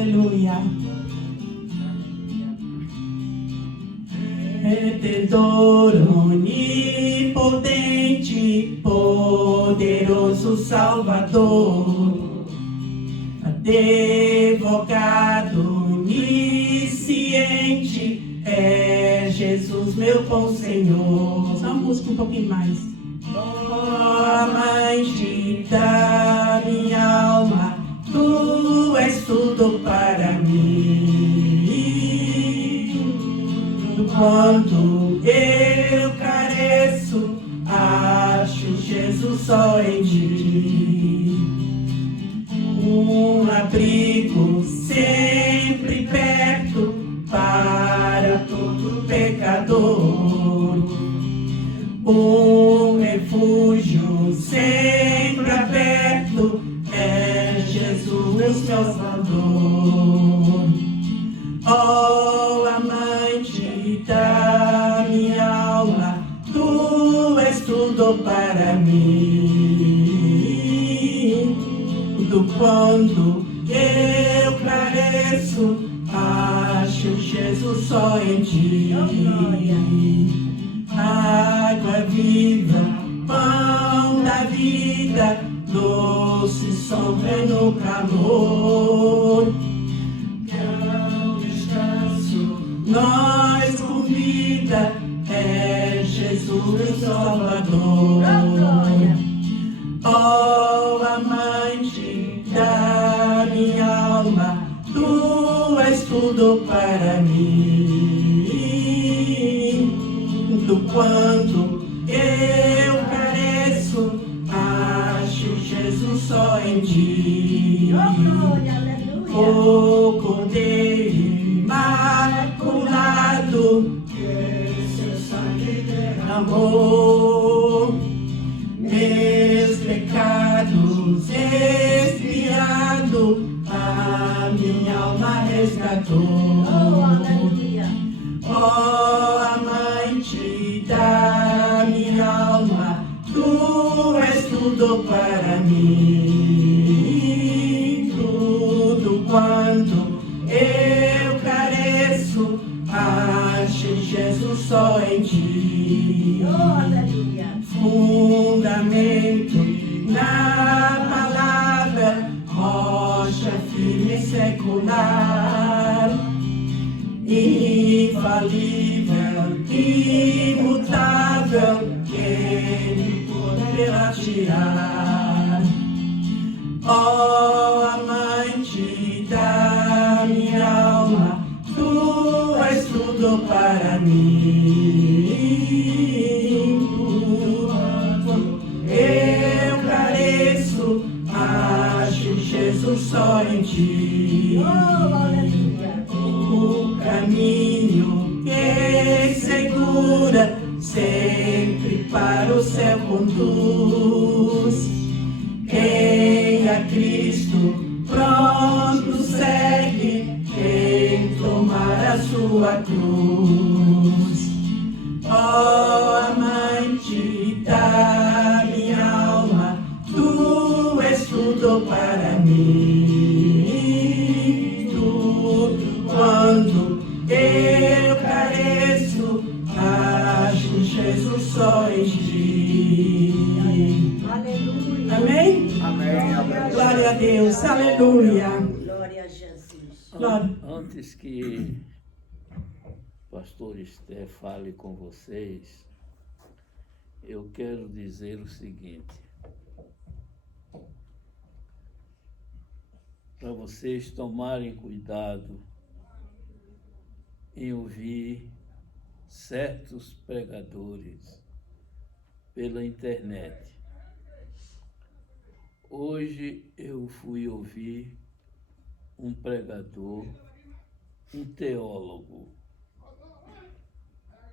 Aleluia. Redentor onipotente, poderoso Salvador, advogado onisciente, é Jesus meu bom Senhor. Só a música um pouquinho mais. Oh, amante da minha alma, tu és tudo para mim. Quando eu careço, acho Jesus só em ti. Um abrigo sempre perto para todo pecador. Um refúgio sempre aberto, é Jesus meu Salvador. Oh, amante da minha alma, tu és tudo para mim. Quando eu careço, acho Jesus só em ti. Água viva, pão da vida, doce sombra no calor. Nós comida, é Jesus Salvador. Oh, amante da minha alma, tu és tudo para mim. Quando eu careço, acho Jesus só em ti. O Cordeiro Imaculado, que seu sangue derramou, meus pecados expiado, a minha alma resgatou. Oh, aleluia. Oh, amante da minha alma, tu és tudo para mim. Tudo quanto eu careço, acho Jesus só em ti. Oh, aleluia. Fundamento na palavra, rocha firme e secular, infalível, imutável, quem poderá tirar? Oh, amante da minha alma, tu és tudo para mim. Quando eu careço, acho Jesus só em ti. O caminho que segura, sempre para o céu conduz. Quem a Cristo pronto segue, quem tomar a sua cruz. Oh, amante da minha alma, tu és tudo para mim. Tudo quando eu careço, acho Jesus só em ti. Aleluia. Amém? Amém. Glória a Deus. Aleluia. Glória a Jesus. Antes que o pastor Esther fale com vocês, eu quero dizer o seguinte. Para vocês tomarem cuidado em ouvir certos pregadores pela internet. Hoje eu fui ouvir um pregador, um teólogo,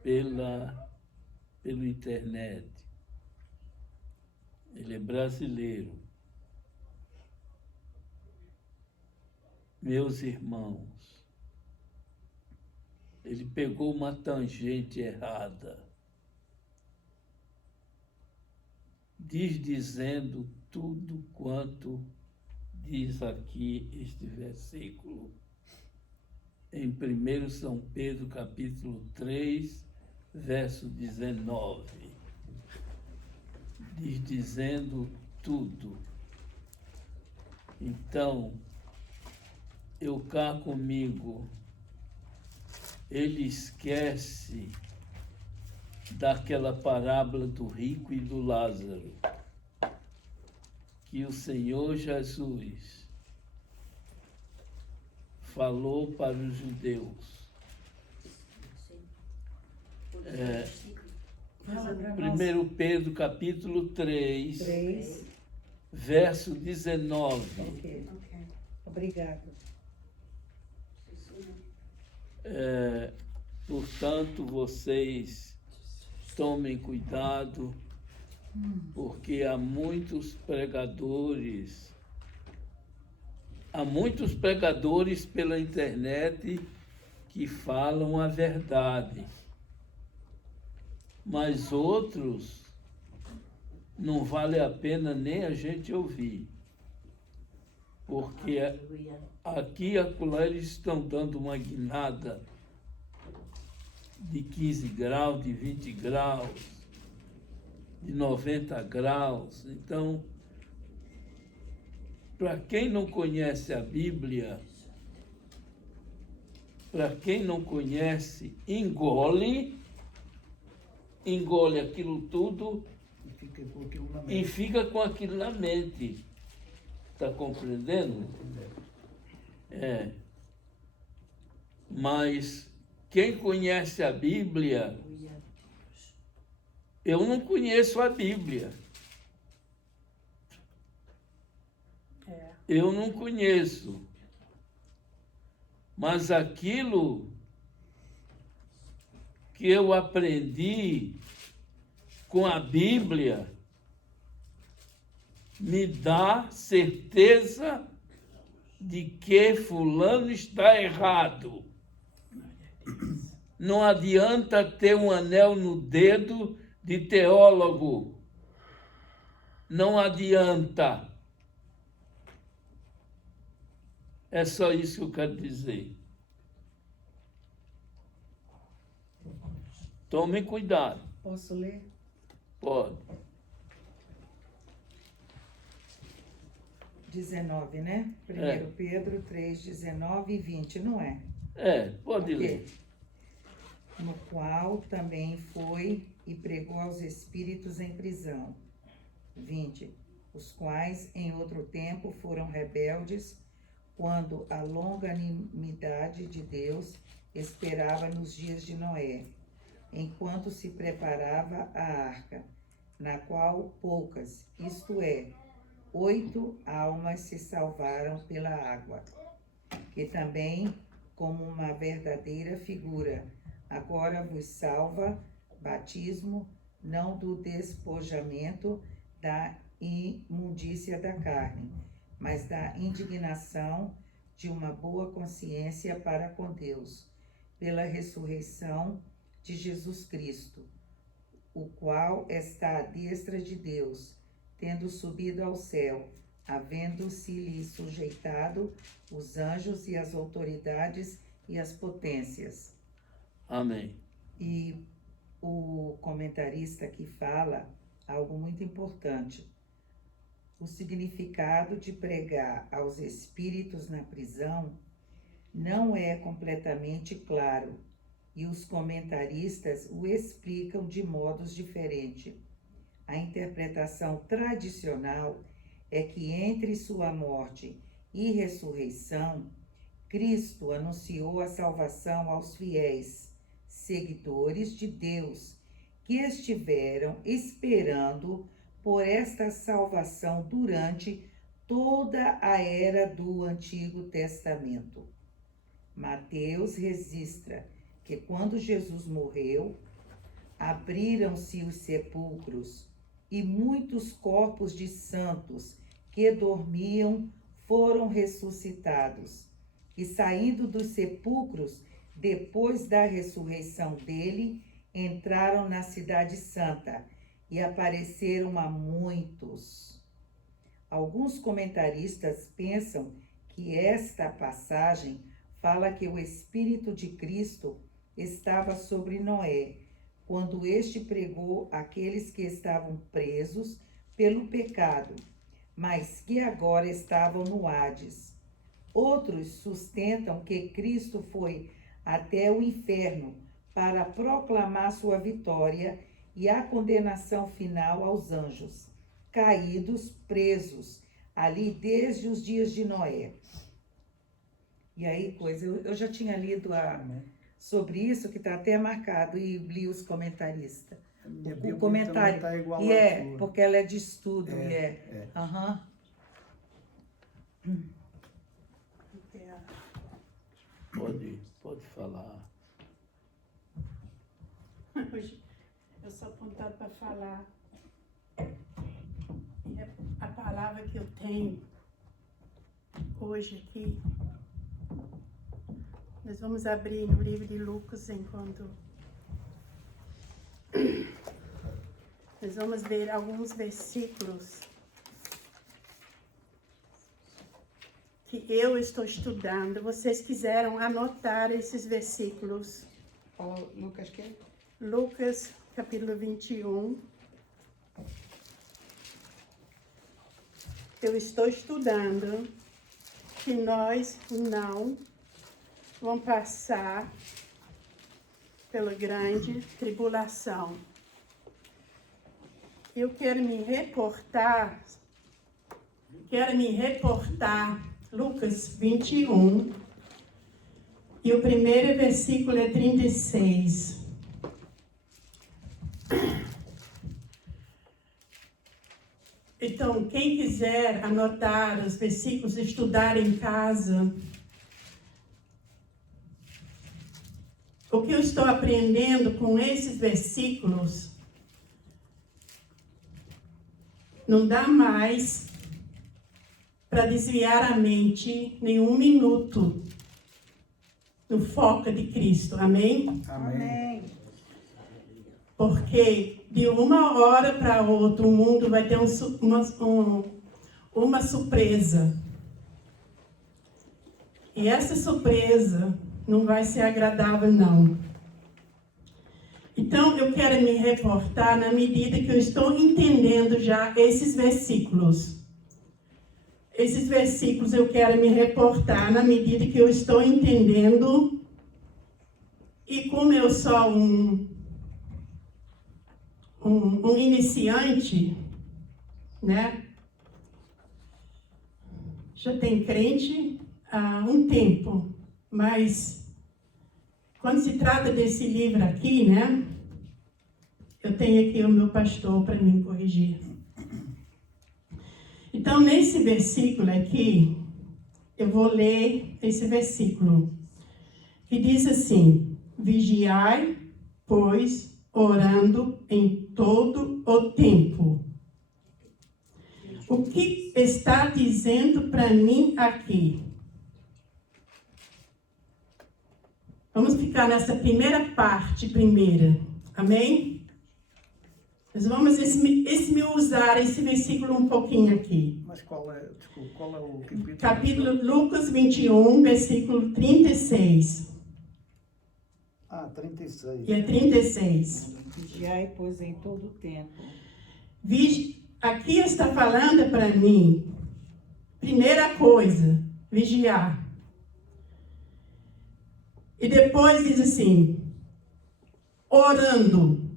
pela internet. Ele é brasileiro. Meus irmãos, ele pegou uma tangente errada, dizendo tudo quanto diz aqui este versículo em 1 São Pedro, capítulo 3, verso 19. Diz dizendo tudo. Então, eu cá comigo, ele esquece daquela parábola do rico e do Lázaro, que o Senhor Jesus falou para os judeus. Fala pra nós. 1 Pedro, capítulo 3, verso 19. Ok. Obrigada. Portanto, vocês tomem cuidado, porque há muitos pregadores pela internet que falam a verdade, mas outros não vale a pena nem a gente ouvir, porque Aleluia. aqui e acolá eles estão dando uma guinada de 15 graus, de 20 graus, de 90 graus. Então, para quem não conhece a Bíblia, para quem não conhece, engole aquilo tudo e fica com aquilo na mente. Está compreendendo? Mas quem conhece a Bíblia, eu não conheço a Bíblia. Eu não conheço. Mas aquilo que eu aprendi com a Bíblia me dá certeza de que fulano está errado. Não adianta ter um anel no dedo de teólogo. Não adianta. É só isso que eu quero dizer. Tomem cuidado. Posso ler? Pode. 19, né? 1 Pedro 3, 19 e 20, não é? Pode Ok. ler. No qual também foi e pregou aos espíritos em prisão. 20. Os quais em outro tempo foram rebeldes, quando a longanimidade de Deus esperava nos dias de Noé, enquanto se preparava a arca, na qual poucas, isto é, 8 almas se salvaram pela água, que também, como uma verdadeira figura, agora vos salva, batismo, não do despojamento da imundícia da carne, mas da indignação de uma boa consciência para com Deus, pela ressurreição de Jesus Cristo, o qual está à destra de Deus, tendo subido ao céu, havendo-se-lhe sujeitado os anjos e as autoridades e as potências. Amém. E o comentarista aqui fala algo muito importante. O significado de pregar aos espíritos na prisão não é completamente claro, e os comentaristas o explicam de modos diferentes. A interpretação tradicional é que entre sua morte e ressurreição, Cristo anunciou a salvação aos fiéis, seguidores de Deus, que estiveram esperando por esta salvação durante toda a era do Antigo Testamento. Mateus registra que quando Jesus morreu, abriram-se os sepulcros e muitos corpos de santos que dormiam foram ressuscitados. E saindo dos sepulcros, depois da ressurreição dele, entraram na cidade santa e apareceram a muitos. Alguns comentaristas pensam que esta passagem fala que o Espírito de Cristo estava sobre Noé, quando este pregou àqueles que estavam presos pelo pecado, mas que agora estavam no Hades. Outros sustentam que Cristo foi até o inferno para proclamar sua vitória e a condenação final aos anjos, caídos, presos, ali desde os dias de Noé. E aí, eu já tinha lido sobre isso, que está até marcado, e li os comentaristas. O comentário, tá igual e à sua. porque ela é de estudo, Aham. Pode falar. Hoje eu sou apontado para falar. E a palavra que eu tenho hoje aqui, nós vamos abrir no livro de Lucas enquanto nós vamos ver alguns versículos que eu estou estudando. Vocês quiseram anotar esses versículos? Lucas, que? Lucas, capítulo 21. Eu estou estudando que nós não vamos passar pela grande tribulação. Eu quero me reportar, Lucas 21, e o primeiro versículo é 36. Então, quem quiser anotar os versículos, estudar em casa, o que eu estou aprendendo com esses versículos, não dá mais para desviar a mente nenhum minuto no foco de Cristo. Amém? Amém. Porque de uma hora para outra o mundo vai ter uma surpresa. E essa surpresa não vai ser agradável, não. Então, eu quero me reportar na medida que eu estou entendendo já esses versículos. Esses versículos eu quero me reportar na medida que eu estou entendendo. E como eu sou um iniciante, né? Já tem crente há um tempo, mas quando se trata desse livro aqui, né? Eu tenho aqui o meu pastor para me corrigir. Então, nesse versículo aqui, eu vou ler esse versículo, que diz assim: vigiai, pois, orando em todo o tempo. O que está dizendo para mim aqui? Vamos ficar nessa primeira parte primeira. Amém? Nós vamos esmiuçar esse versículo um pouquinho aqui. Mas qual é o capítulo? Capítulo Lucas 21, versículo 36. 36. E é 36. Vigiai, pois, em todo o tempo. Aqui está falando para mim, primeira coisa, vigiar. E depois diz assim, orando.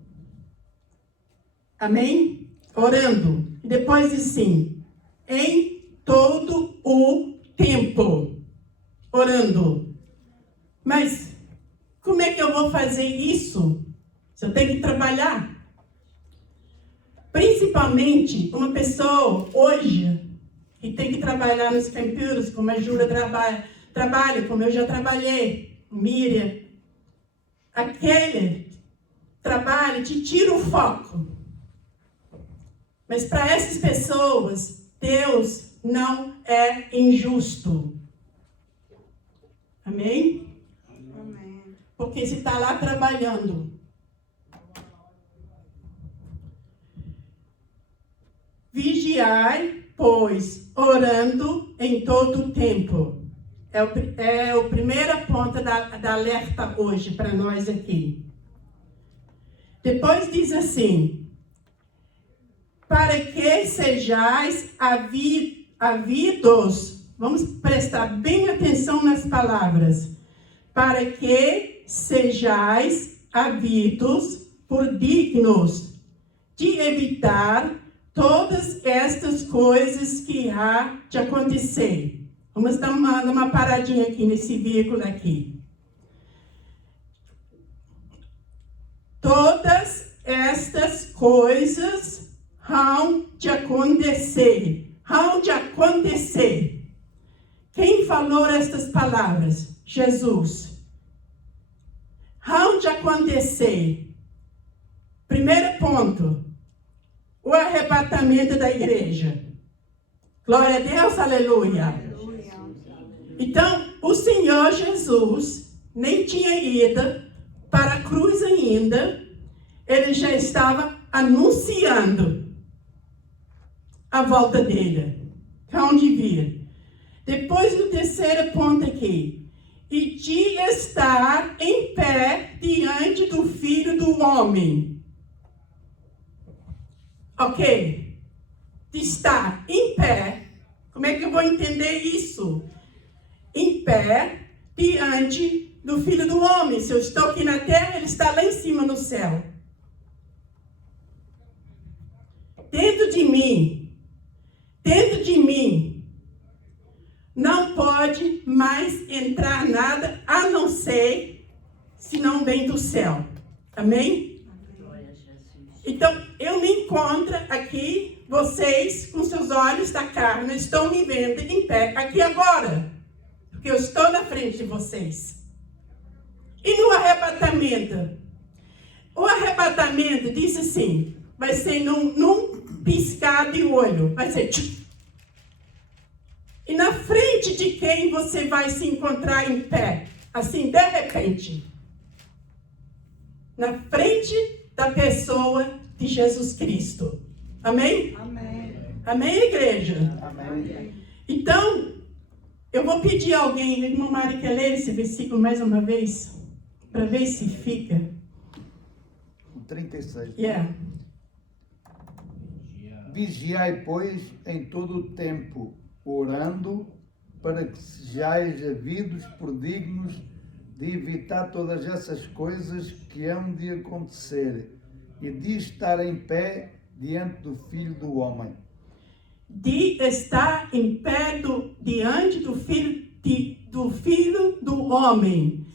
Amém? Orando. E depois diz assim, em todo o tempo. Orando. Mas como é que eu vou fazer isso? Se eu tenho que trabalhar. Principalmente uma pessoa hoje que tem que trabalhar nos computers, como a Júlia trabalha, como eu já trabalhei, Miriam. Aquele trabalho te tira o foco. Mas para essas pessoas, Deus não é injusto. Amém? Amém. Porque você está lá trabalhando. Vigiai, pois, orando em todo o tempo. É o primeira ponta da alerta hoje para nós aqui. Depois diz assim, para que sejais havidos, vamos prestar bem atenção nas palavras, para que sejais havidos por dignos de evitar todas estas coisas que irá de acontecer. Vamos dar uma paradinha aqui nesse vírgula aqui. Todas estas coisas hão de acontecer. Hão de acontecer. Quem falou estas palavras? Jesus. Hão de acontecer. Primeiro ponto. O arrebatamento da igreja. Glória a Deus, aleluia. Então, o Senhor Jesus nem tinha ido para a cruz ainda. Ele já estava anunciando a volta dele. Hão de vir. Depois do terceiro ponto aqui. E de estar em pé diante do Filho do Homem. Ok? De estar em pé. Como é que eu vou entender isso? Em pé diante do Filho do Homem. Se eu estou aqui na terra, ele está lá em cima no céu. Dentro de mim, não pode mais entrar nada, a não ser se não vem do céu. Amém? Então, eu me encontro aqui, vocês, com seus olhos da carne, estão me vendo em pé aqui agora. Porque eu estou na frente de vocês. E no arrebatamento? O arrebatamento diz assim, vai ser num piscar de olho. Vai ser... E na frente de quem você vai se encontrar em pé? Assim, de repente. Na frente da pessoa de Jesus Cristo. Amém? Amém. Amém, igreja? Amém. Então, eu vou pedir a alguém, irmã Mari, quer ler esse versículo mais uma vez? Para ver se fica. O 36. Yeah. Vigiai, pois, em todo o tempo, orando, para que sejais havidos por dignos de evitar todas essas coisas que hão de acontecer e de estar em pé diante do Filho do Homem. De estar em pé diante do Filho do Homem.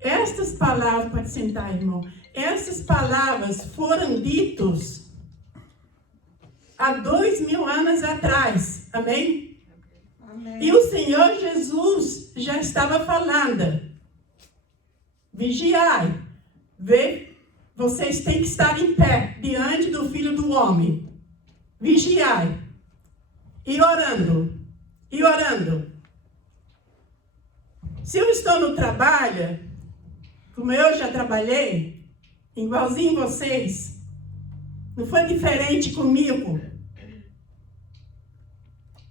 Estas palavras, pode sentar, irmão. Essas palavras foram ditas há 2000 anos atrás. Amém? Amém? E o Senhor Jesus já estava falando. Vigiai. Vocês têm que estar em pé diante do Filho do Homem. Vigiai. E orando. E orando. Se eu estou no trabalho, como eu já trabalhei, igualzinho vocês, não foi diferente comigo.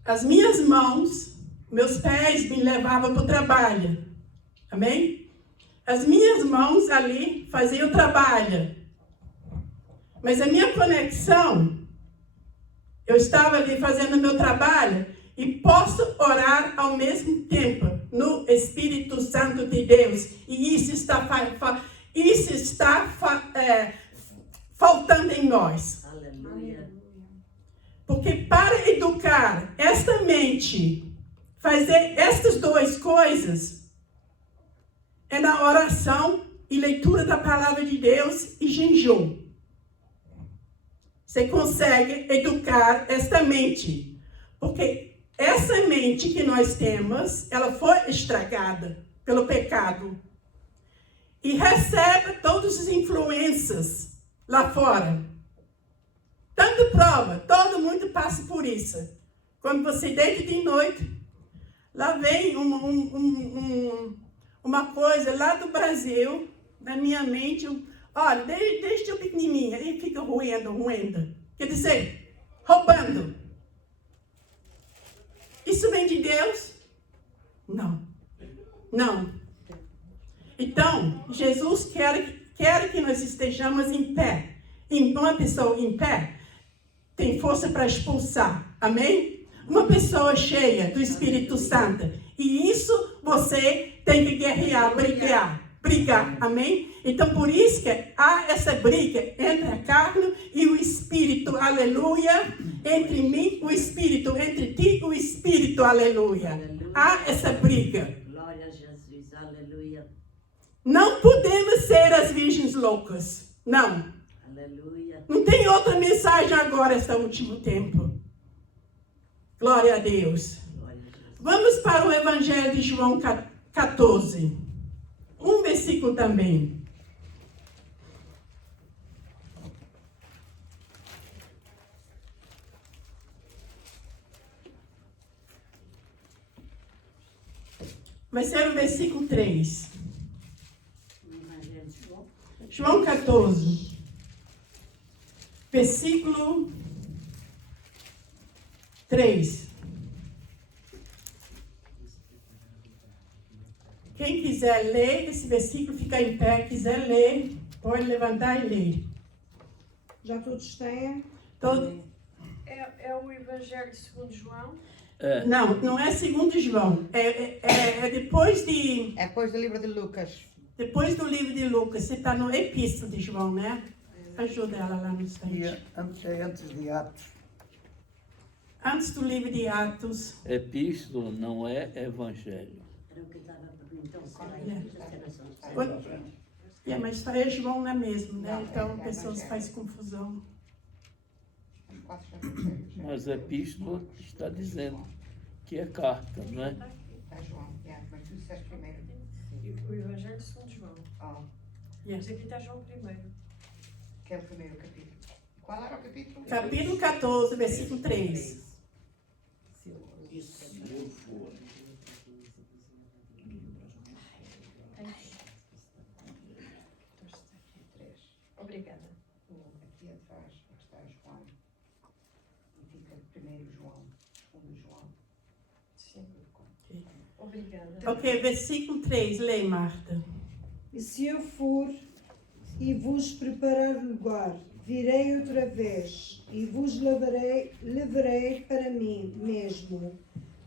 As minhas mãos, meus pés me levavam para o trabalho. Amém? As minhas mãos ali faziam o trabalho. Mas a minha conexão, eu estava ali fazendo o meu trabalho e posso orar ao mesmo tempo no Espírito Santo de Deus. E isso está faltando em nós. Aleluia. Porque para educar esta mente, fazer estas duas coisas, é na oração e leitura da palavra de Deus e jejum. Você consegue educar esta mente. Porque essa mente que nós temos, ela foi estragada pelo pecado. E recebe todas as influências lá fora. Tanto prova, todo mundo passa por isso. Quando você deita de noite, lá vem uma coisa lá do Brasil, na minha mente, olha, desde o pequenininho, ele fica roendo. Quer dizer, roubando. Isso vem de Deus? Não. Não. Então, Jesus quer que nós estejamos em pé. Uma pessoa em pé tem força para expulsar. Amém? Uma pessoa cheia do Espírito Santo. E isso você tem que guerrear, brigar. Amém? Então, por isso que há essa briga entre a carne e o Espírito. Aleluia. Entre mim, o Espírito. Entre ti, o Espírito. Aleluia. Há essa briga. Glória a Jesus, aleluia. Não podemos ser as virgens loucas. Não. Aleluia. Não tem outra mensagem agora, esse último tempo. Glória a Deus. Glória a Jesus. Vamos para o Evangelho de João 14. Um versículo também. Vai ser o versículo 3. O Evangelho de João. João 14. Versículo 3. Quem quiser ler esse versículo, fica em pé. Quiser ler, pode levantar e ler. Já todos têm? Todo... É o Evangelho segundo João? Não é segundo João. É depois de... É depois do livro de Lucas. Depois do livro de Lucas. Você está no Epístola de João, né? Ajuda ela lá no E instante. antes de Atos. Antes do livro de Atos. Epístola não é evangelho. Era o que estava então, será Mas é João não é mesmo, né? Então, pessoas fazem confusão. Mas epístola está dizendo que é carta, não é? João, mas tu disseste primeiro. O Evangelho segundo João. Yes. Mas aqui está João primeiro. Que é o primeiro capítulo. Qual era o capítulo? Capítulo 14, versículo 3. Obrigada. Aqui atrás está João. E fica primeiro João, segundo João. Sim. Obrigada. Ok, versículo 3. Lê, Marta. E se eu for e vos preparar lugar, virei outra vez e vos levarei para mim mesmo,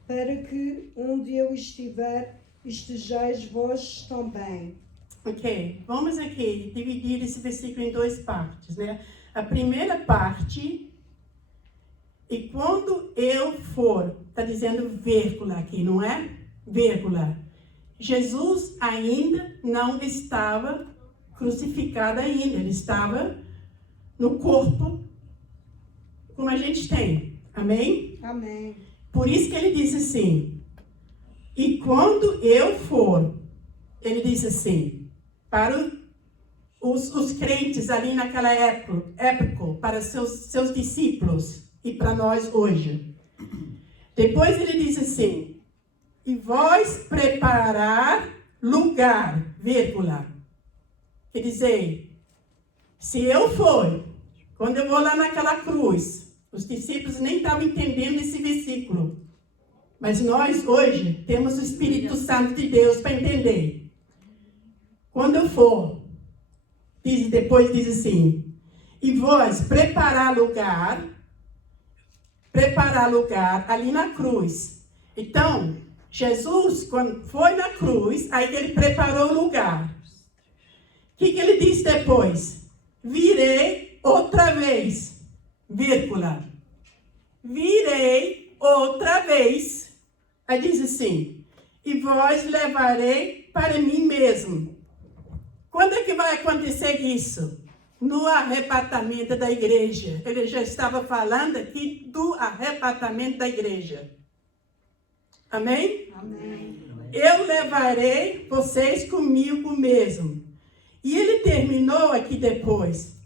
para que onde eu estiver, estejais vós também. Ok, vamos aqui dividir esse versículo em duas partes, né? A primeira parte, e quando eu for, está dizendo vírgula aqui, não é? Vírgula. Jesus ainda não estava crucificado ainda, ele estava no corpo como a gente tem, amém? Amém. Por isso que ele disse assim, e quando eu for, ele disse assim, para os crentes ali naquela época, para seus discípulos e para nós hoje. Depois ele diz assim, e vós preparar lugar, vírgula. Quer dizer, se eu for, quando eu vou lá naquela cruz, os discípulos nem estavam entendendo esse versículo. Mas nós hoje temos o Espírito Santo de Deus para entender. Quando eu for, depois diz assim, e vós preparar lugar ali na cruz. Então, Jesus, quando foi na cruz, aí ele preparou o lugar. O que ele disse depois? Virei outra vez, vírgula. Virei outra vez. Aí diz assim, e vós levarei para mim mesmo. Quando é que vai acontecer isso? No arrebatamento da igreja. Ele já estava falando aqui do arrebatamento da igreja. Amém? Amém. Eu levarei vocês comigo mesmo. E ele terminou aqui depois.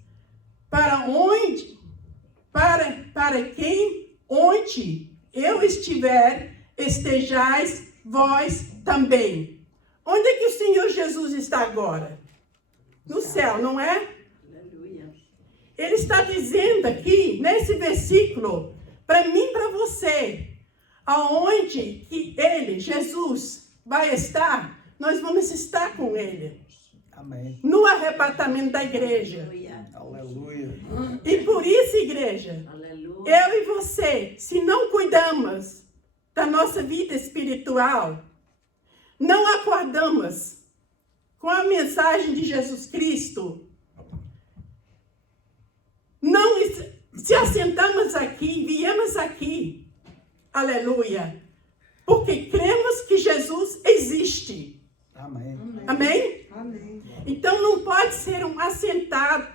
Para onde? Para quem? Onde eu estiver, estejais vós também. Onde é que o Senhor Jesus está agora? No céu, não é? Aleluia. Ele está dizendo aqui, nesse versículo, para mim e para você, aonde que ele, Jesus, vai estar, nós vamos estar com ele. Amém. No arrebatamento da igreja. Aleluia. Aleluia. E por isso, igreja, Aleluia. eu e você, se não cuidamos da nossa vida espiritual, não acordamos com a mensagem de Jesus Cristo, não se assentamos aqui, viemos aqui, aleluia, porque cremos que Jesus existe. Amém. Amém? Amém. Então não pode ser um assentado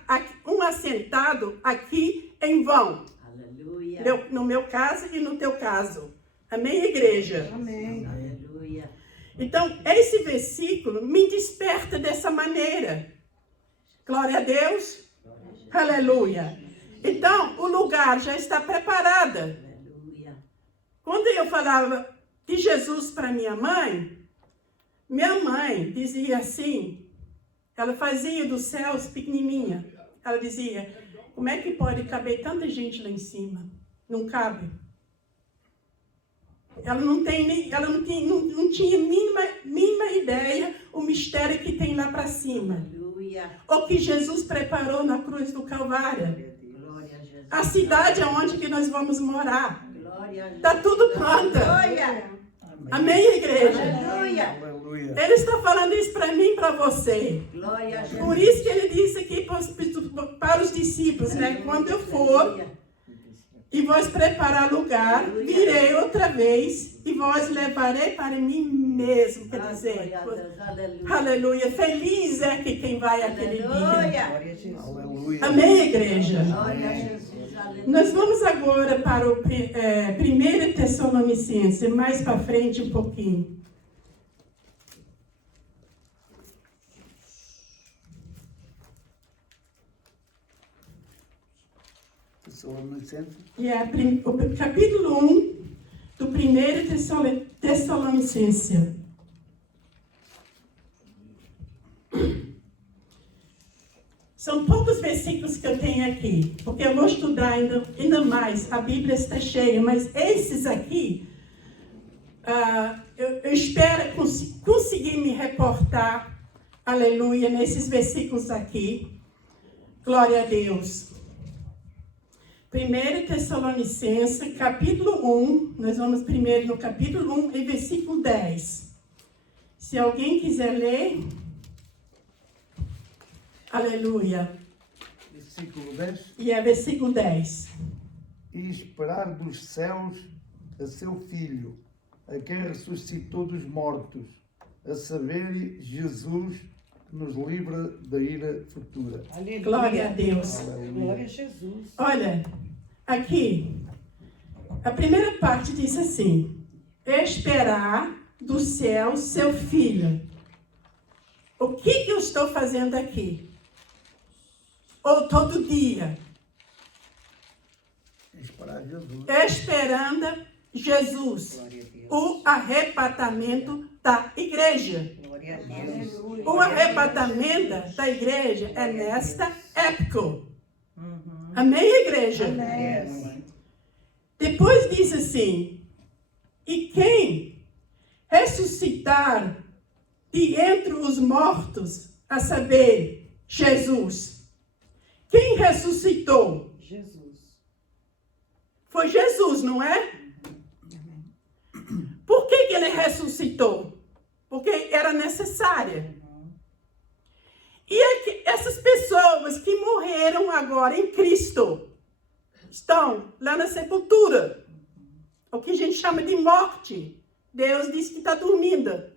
aqui em vão. Aleluia. No meu caso e no teu caso. Amém, igreja? Amém. Aleluia. Então, esse versículo me desperta dessa maneira. Glória a Deus. Aleluia. Então, o lugar já está preparado. Aleluia. Quando eu falava de Jesus para minha mãe dizia assim, ela fazia dos céus pequenininha. Ela dizia, como é que pode caber tanta gente lá em cima? Não cabe. Ela não tinha mínima ideia o mistério que tem lá para cima. Aleluia. O que Jesus preparou na cruz do Calvário. Glória a Jesus. A cidade onde que nós vamos morar. Glória a Jesus. Está tudo pronto. Aleluia. Amém, igreja? Aleluia. Aleluia. Ele está falando isso para mim e para você. Glória a Jesus. Por isso que ele disse aqui para os discípulos, né? Quando eu for Aleluia. e vos preparar lugar, virei outra vez e vos levarei para mim mesmo. Quer dizer, Glória a Deus. Aleluia. aleluia. Feliz é que quem vai aquele dia. Aleluia. Glória a Jesus. Aleluia. Amém, igreja? Glória a Jesus. Aleluia. Nós vamos agora para o 1 Tessalonicenses, mais para frente um pouquinho. Tessalonicenses. E é o capítulo 1 do 1 Tessalonicenses. São poucos versículos que eu tenho aqui, porque eu vou estudar ainda mais. A Bíblia está cheia, mas esses aqui, eu espero conseguir me reportar, aleluia, nesses versículos aqui. Glória a Deus. 1 Tessalonicenses, capítulo 1, nós vamos primeiro no capítulo 1 e versículo 10. Se alguém quiser ler, aleluia. Versículo 10. E é versículo 10. E esperar dos céus a seu Filho, a quem ressuscitou dos mortos, a saber, Jesus, que nos livra da ira futura. Aleluia. Glória a Deus. Glória a Jesus. Olha, aqui, a primeira parte diz assim: esperar do céu seu filho. O que eu estou fazendo aqui? Ou todo dia? Esperar Jesus. Esperando Jesus. Glória a Deus. O arrebatamento da igreja. Glória a Deus. O arrebatamento da igreja é nesta época. Amém, igreja? Amém. Depois diz assim: e quem ressuscitar de entre os mortos, a saber, Jesus. Quem ressuscitou? Jesus. Foi Jesus, não é? Por que ele ressuscitou? Porque era necessária. E essas pessoas que morreram agora em Cristo estão lá na sepultura. O que a gente chama de morte. Deus diz que está dormindo.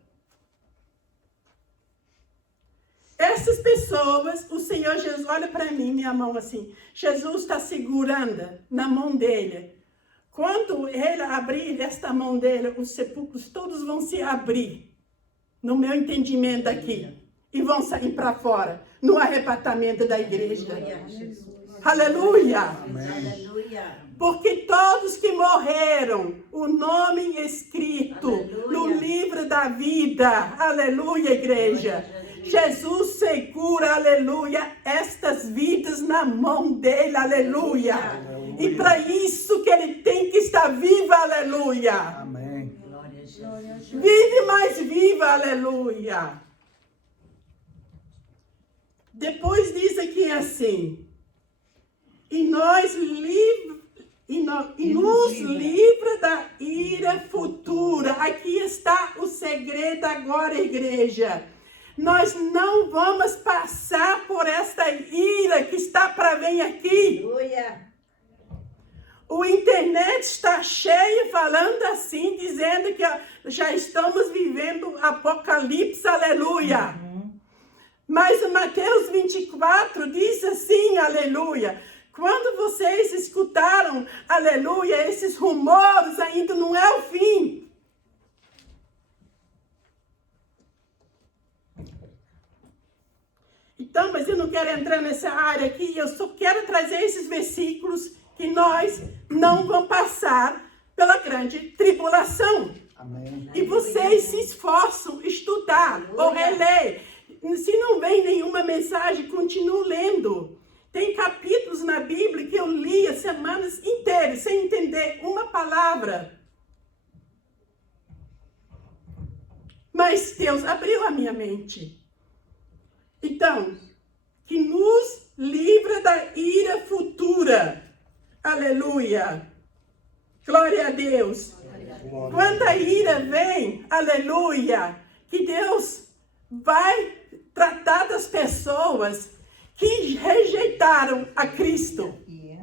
Essas pessoas, o Senhor Jesus, olha para mim, minha mão assim. Jesus está segurando na mão dele. Quando ele abrir esta mão dele, os sepulcros todos vão se abrir. No meu entendimento aqui. E vão sair para fora. No arrebatamento da igreja. Glória a Jesus. Aleluia! Aleluia. Porque todos que morreram, o nome escrito Aleluia. no livro da vida. Aleluia, igreja. Jesus segura, aleluia, estas vidas na mão dele, aleluia. E para isso que ele tem que estar vivo viva, aleluia. Amém. Glória a Jesus. Vive mais viva, aleluia. Depois diz aqui assim, nos livra da ira futura. Aqui está o segredo agora, igreja. Nós não vamos passar por esta ira que está para vir aqui. Aleluia. O internet está cheio falando assim, dizendo que já estamos vivendo apocalipse, aleluia. Mas o Mateus 24 diz assim, aleluia. Quando vocês escutaram, aleluia, esses rumores, ainda não é o fim. Então, mas eu não quero entrar nessa área aqui, eu só quero trazer esses versículos que nós não vamos passar pela grande tribulação. Amém. E vocês se esforçam estudar ou reler. Se não vem nenhuma mensagem, continue lendo. Tem capítulos na Bíblia que eu li as semanas inteiras, sem entender uma palavra. Mas Deus abriu a minha mente. Então, que nos livra da ira futura. Aleluia. Glória a Deus. Quando a ira vem, aleluia, que Deus vai tratar das pessoas que rejeitaram a Cristo.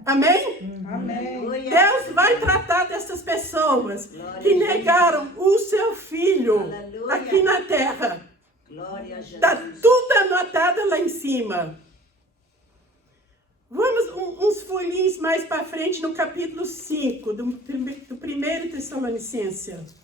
Amém? Amém. Deus vai tratar dessas pessoas que negaram o seu filho aqui na terra. Glória a Jesus. Está tudo anotado lá em cima. Vamos uns folhinhos mais para frente no capítulo 5 do 1 Tessalonicenses.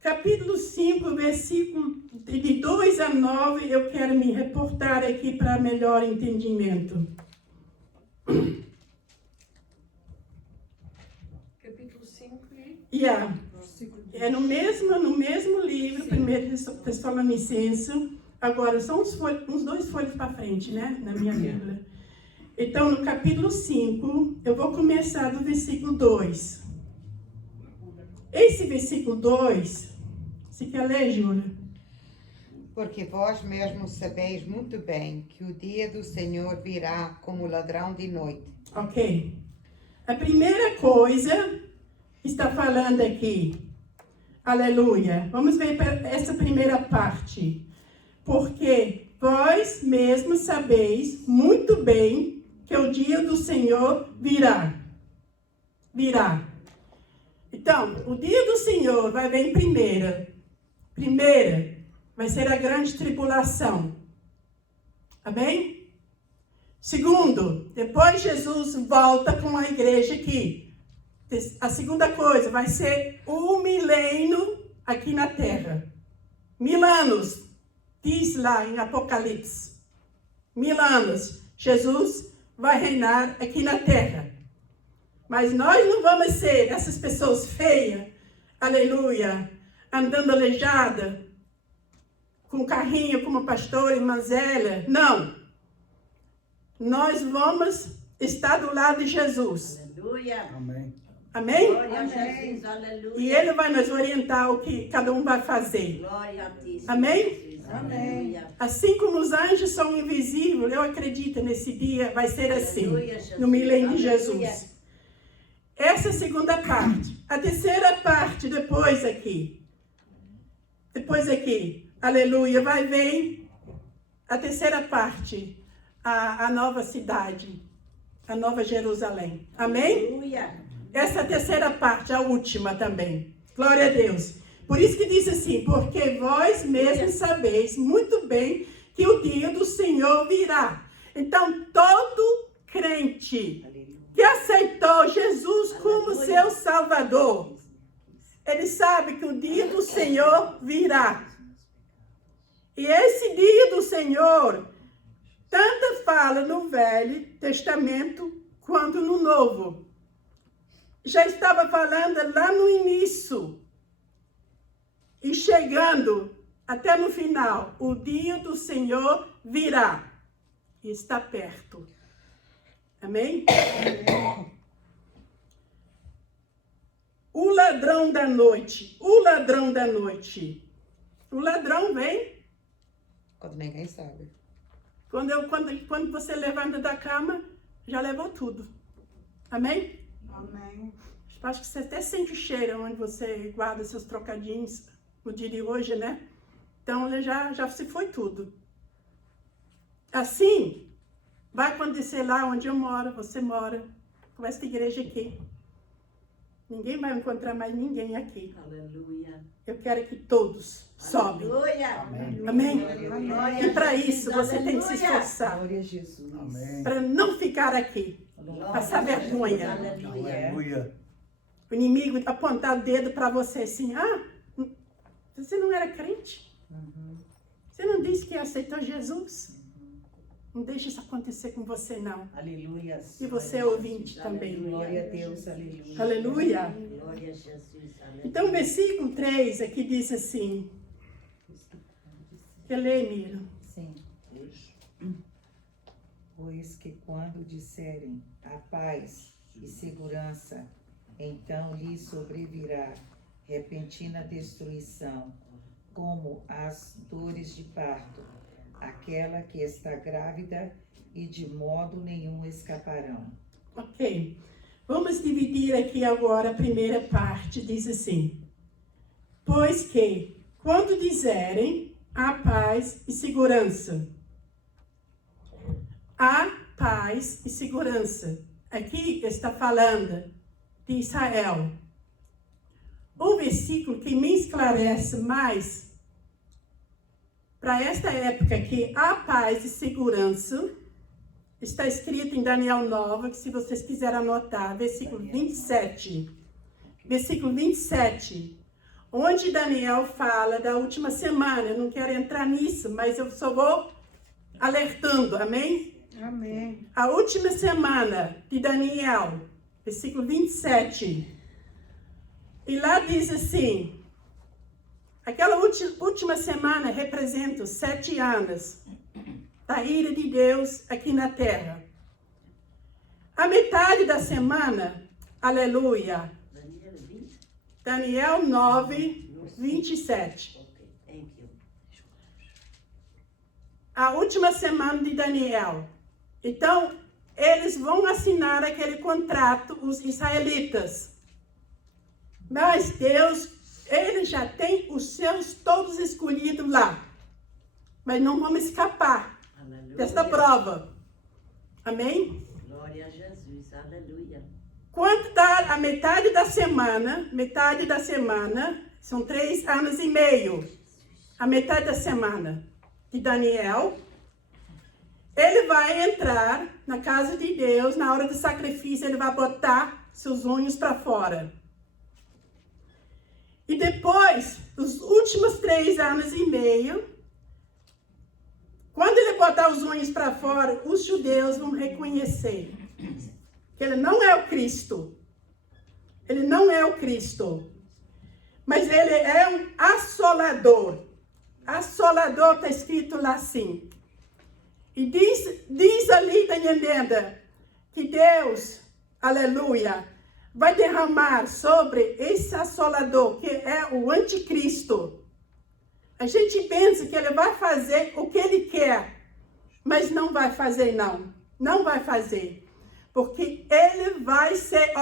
Capítulo 5, versículo de 2 a 9, eu quero me reportar aqui para melhor entendimento. Capítulo 5 e... Yeah. É no mesmo livro, 1 Tessalonicenses. Agora, são uns 2 folhas para frente, né? Na minha Bíblia. Então, no capítulo 5, eu vou começar do versículo 2. Esse versículo 2, você quer ler, Júlia? Porque vós mesmos sabeis muito bem que o dia do Senhor virá como ladrão de noite. Ok. A primeira coisa que está falando aqui, aleluia. Vamos ver essa primeira parte. Porque vós mesmos sabeis muito bem que o dia do Senhor virá. Virá. Então, o dia do Senhor vai vir primeiro. Primeira vai ser a grande tribulação. Amém? Segundo, depois Jesus volta com a igreja aqui. A segunda coisa vai ser o milênio aqui na terra. 1000 anos, diz lá em Apocalipse. 1000 anos, Jesus vai reinar aqui na terra. Mas nós não vamos ser essas pessoas feias, aleluia, andando aleijada, com carrinho como pastor e manzela. Não. Nós vamos estar do lado de Jesus. Aleluia. Amém. Amém? Glória a Jesus. Aleluia. E Ele vai nos orientar o que cada um vai fazer. Glória a ti. Amém? Jesus. Aleluia. Assim como os anjos são invisíveis, eu acredito nesse dia vai ser assim, Aleluia, Jesus. no milênio de Aleluia. Jesus. Essa é a segunda parte. A terceira parte, depois aqui. Depois aqui, aleluia, vai vir a terceira parte, a nova cidade, a nova Jerusalém. Amém? Aleluia. Essa é a terceira parte, a última também. Glória a Deus. Por isso que diz assim, porque vós mesmos sabeis muito bem que o dia do Senhor virá. Então, todo crente que aceitou Jesus como seu Salvador, ele sabe que o dia do Senhor virá. E esse dia do Senhor, tanto fala no Velho Testamento quanto no Novo. Já estava falando lá no início e chegando até no final. O dia do Senhor virá e está perto. Amém? O ladrão da noite, o ladrão da noite. O ladrão vem Quando ninguém sabe. quando você levanta da cama, já levou tudo. Amém? Amém. Acho que você até sente o cheiro onde você guarda seus trocadinhos no dia de hoje, né? Então, ele já se foi tudo. Assim, vai acontecer lá onde eu moro, você mora, com essa igreja aqui. Ninguém vai encontrar mais ninguém aqui. Aleluia. Eu quero que todos sobem. Aleluia. Amém? Glória E a para Jesus, isso, você tem que se aleluia. esforçar. Glória a Jesus. Amém. Para não ficar aqui. Passar vergonha. Aleluia. Aleluia. O inimigo apontar o dedo para você assim, você não era crente? Você não disse que aceitou Jesus? Não deixe isso acontecer com você, não. Aleluia. E você é ouvinte também. Glória a Deus, aleluia. Aleluia. Glória a Jesus. Aleluia. Então, o versículo 3 aqui diz assim. Quer ler, Miro? Sim. Pois que quando disserem a paz e segurança, então lhes sobrevirá repentina destruição, como as dores de parto, aquela que está grávida, e de modo nenhum escaparão. Ok. Vamos dividir aqui agora a primeira parte. Diz assim. Pois que, quando disserem a paz e segurança. A paz e segurança. Aqui está falando de Israel. O versículo que me esclarece mais para esta época que a paz e segurança está escrito em Daniel 9, que se vocês quiserem anotar, versículo 27. Versículo 27, onde Daniel fala da última semana. Eu não quero entrar nisso, mas eu só vou alertando, amém? Amém. A última semana de Daniel, versículo 27. E lá diz assim, aquela última semana representa os 7 anos da ira de Deus aqui na terra. A metade da semana, aleluia, Daniel 20. Daniel 9, 27. Ok, thank you. A última semana de Daniel. Então, eles vão assinar aquele contrato, os israelitas. Mas Deus, ele já tem os seus todos escolhidos lá. Mas não vamos escapar Aleluia. desta prova. Amém? Glória a Jesus. Aleluia. Quanto dá a metade da semana, são 3 anos e meio, a metade da semana de Daniel, ele vai entrar na casa de Deus, na hora do sacrifício, ele vai botar seus unhos para fora. E depois, dos últimos 3 anos e meio, quando ele botar os unhos para fora, os judeus vão reconhecer que ele não é o Cristo. Ele não é o Cristo. Mas ele é um assolador. Assolador está escrito lá assim. E diz ali, está entendendo, que Deus, aleluia, vai derramar sobre esse assolador, que é o anticristo. A gente pensa que ele vai fazer o que ele quer, mas não vai fazer, não. Não vai fazer. Porque ele vai ser,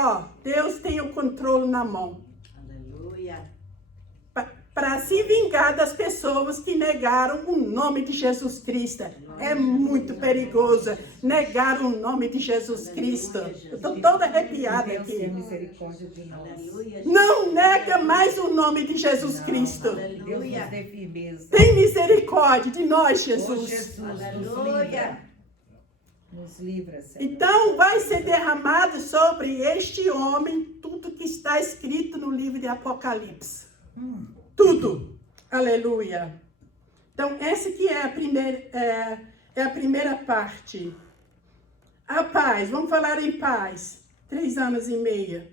Deus tem o controle na mão. Aleluia. Para se vingar das pessoas que negaram o nome de Jesus Cristo. É muito perigoso negar o nome de Jesus Cristo. Eu estou toda arrepiada Deus tenha aqui. misericórdia de nós. Aleluia. Não nega mais o nome de Jesus Cristo. Deus nos Aleluia. dê firmeza. Tem misericórdia de nós, Oh, Jesus. Jesus, nos Aleluia. livra. Nos livra, Senhor. Então vai ser derramado sobre este homem tudo que está escrito no livro de Apocalipse. Tudo. Aleluia. Então, essa aqui é a primeira parte. A paz. Vamos falar em paz. 3 anos e meio.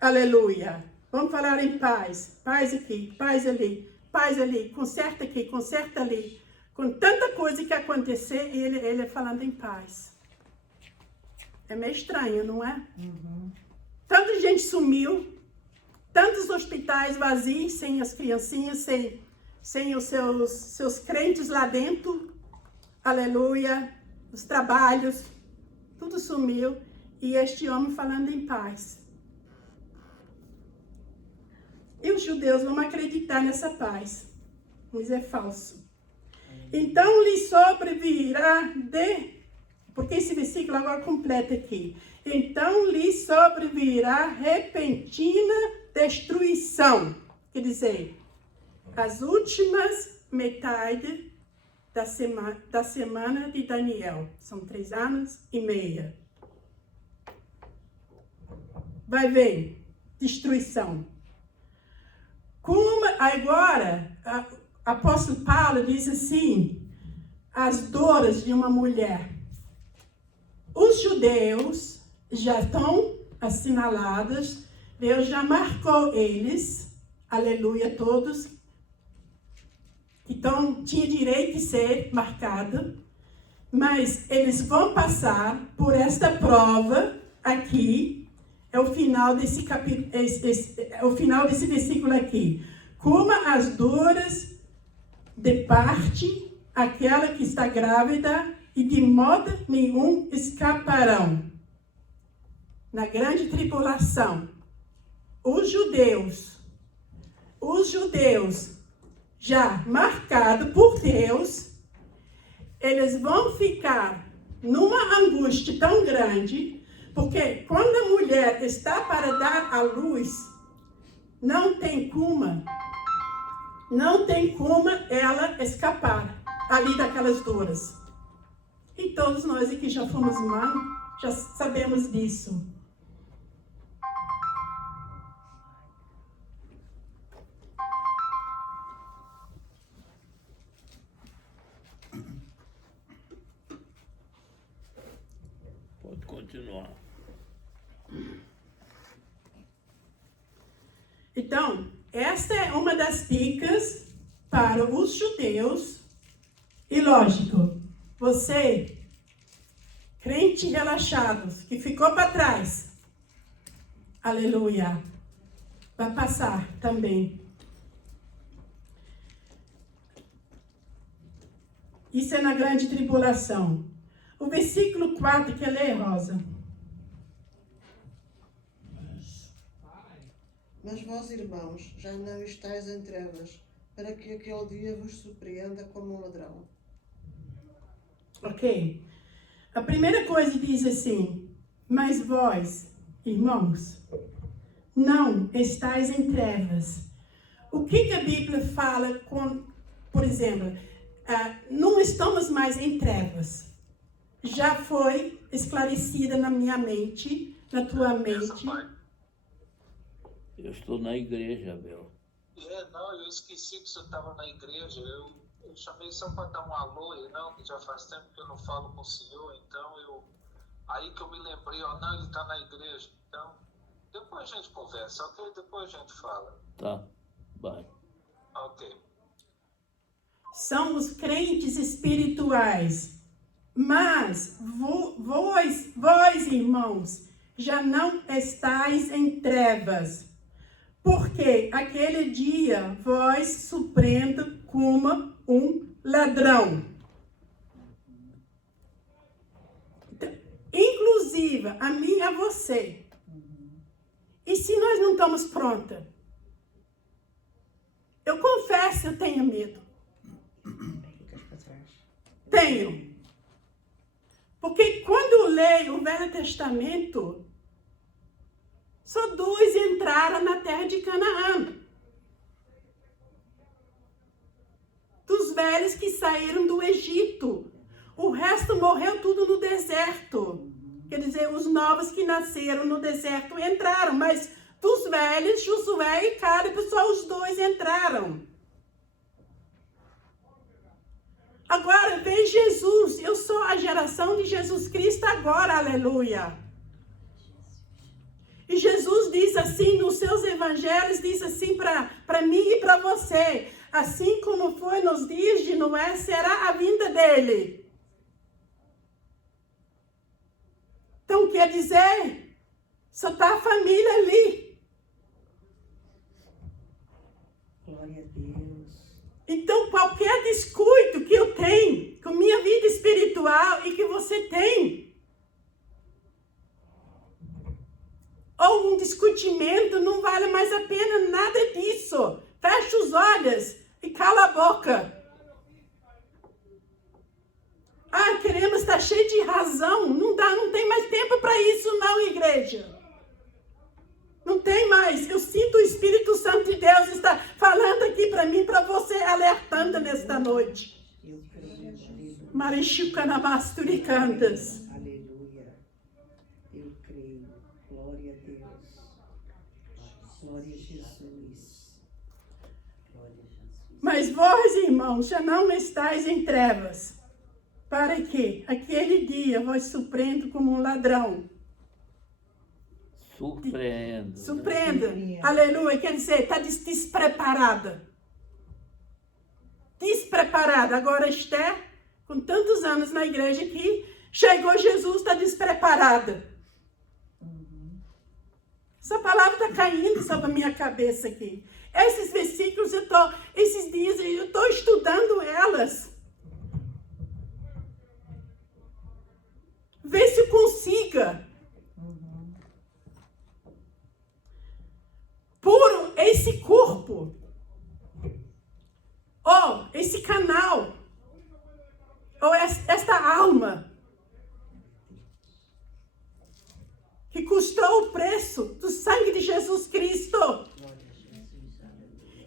Aleluia. Vamos falar em paz. Paz aqui, paz ali, paz ali. Conserta aqui, conserta ali. Com tanta coisa que acontecer, ele falando em paz. É meio estranho, não é? Tanta gente sumiu, tantos hospitais vazios, sem as criancinhas, sem os seus crentes lá dentro. Aleluia. Os trabalhos, tudo sumiu. E este homem falando em paz. E os judeus vão acreditar nessa paz. Mas é falso. Então lhe sobrevirá porque esse versículo agora completa aqui. Então lhe sobrevirá repentina destruição. Quer dizer, as últimas metade da semana de Daniel. São 3 anos e meio. Vai ver, destruição. Como agora, o apóstolo Paulo diz assim, as dores de uma mulher. Os judeus já estão assinalados, Deus já marcou eles, aleluia, todos, então tinha direito de ser marcado, mas eles vão passar por esta prova aqui, é o final desse capítulo, é o final desse versículo aqui. Como as dores de parte aquela que está grávida e de modo nenhum escaparão. Na grande tribulação, os judeus já marcados por Deus, eles vão ficar numa angústia tão grande, porque quando a mulher está para dar à luz, não tem como ela escapar ali daquelas dores. E todos nós aqui já fomos mãe, já sabemos disso. Pode continuar. Então, essa é uma das dicas para os judeus. E lógico, você, crente relaxados, que ficou para trás, aleluia, vai passar também. Isso é na grande tribulação. O versículo 4, quer ler, Rosa? Mas vós, irmãos, já não estáis em trevas, para que aquele dia vos surpreenda como um ladrão. Ok. A primeira coisa diz assim, mas vós, irmãos, não estáis em trevas. O que a Bíblia fala com, por exemplo, não estamos mais em trevas. Já foi esclarecida na minha mente, na tua mente. Eu estou na igreja, Abel. Não, eu esqueci que você estava na igreja. Eu chamei só para dar um alô, e não, que já faz tempo que eu não falo com o senhor, então aí que eu me lembrei, não, ele está na igreja. Então, depois a gente conversa, ok? Depois a gente fala. Tá, vai. Ok. São os crentes espirituais. Mas vós, irmãos, já não estáis em trevas, porque aquele dia vós surpreende como um ladrão. Inclusive, a mim e a você. E se nós não estamos prontas? Eu confesso, eu tenho medo. Tenho. Porque quando eu leio o Velho Testamento, só 2 entraram na terra de Canaã. Dos velhos que saíram do Egito. O resto morreu tudo no deserto. Quer dizer, os novos que nasceram no deserto entraram, mas dos velhos, Josué e Caleb, só os 2 entraram. Agora vem Jesus, eu sou a geração de Jesus Cristo agora, aleluia. E Jesus diz assim, nos seus evangelhos, diz assim para mim e para você, assim como foi nos dias de Noé, será a vinda dele. Então, quer dizer, só está a família ali. Glória a Deus. Então, qualquer descuido que eu tenho com minha vida espiritual e que você tem, ou um discutimento, não vale mais a pena nada disso. Fecha os olhos e cala a boca. Ah, queremos estar cheio de razão. Não dá, não tem mais tempo para isso não, igreja. Não tem mais. Eu sinto o Espírito Santo de Deus está falando aqui para mim, para você, alertando nesta noite. Eu creio. Marichucanabasturicantas. Aleluia. Eu creio. Glória a Deus. Glória a Jesus. Mas vós, irmãos, já não estáis em trevas, para que aquele dia vos surpreenda como um ladrão. Surpreenda. Surpreenda. Aleluia. Quer dizer, está despreparada. Despreparada. Agora Esther, com tantos anos na igreja aqui, chegou Jesus, está despreparada. Essa palavra está caindo sobre a minha cabeça aqui. Esses versículos, esses dias, eu estou estudando elas. Vê se consiga. Por esse corpo, ou esse canal, ou esta alma, que custou o preço do sangue de Jesus Cristo.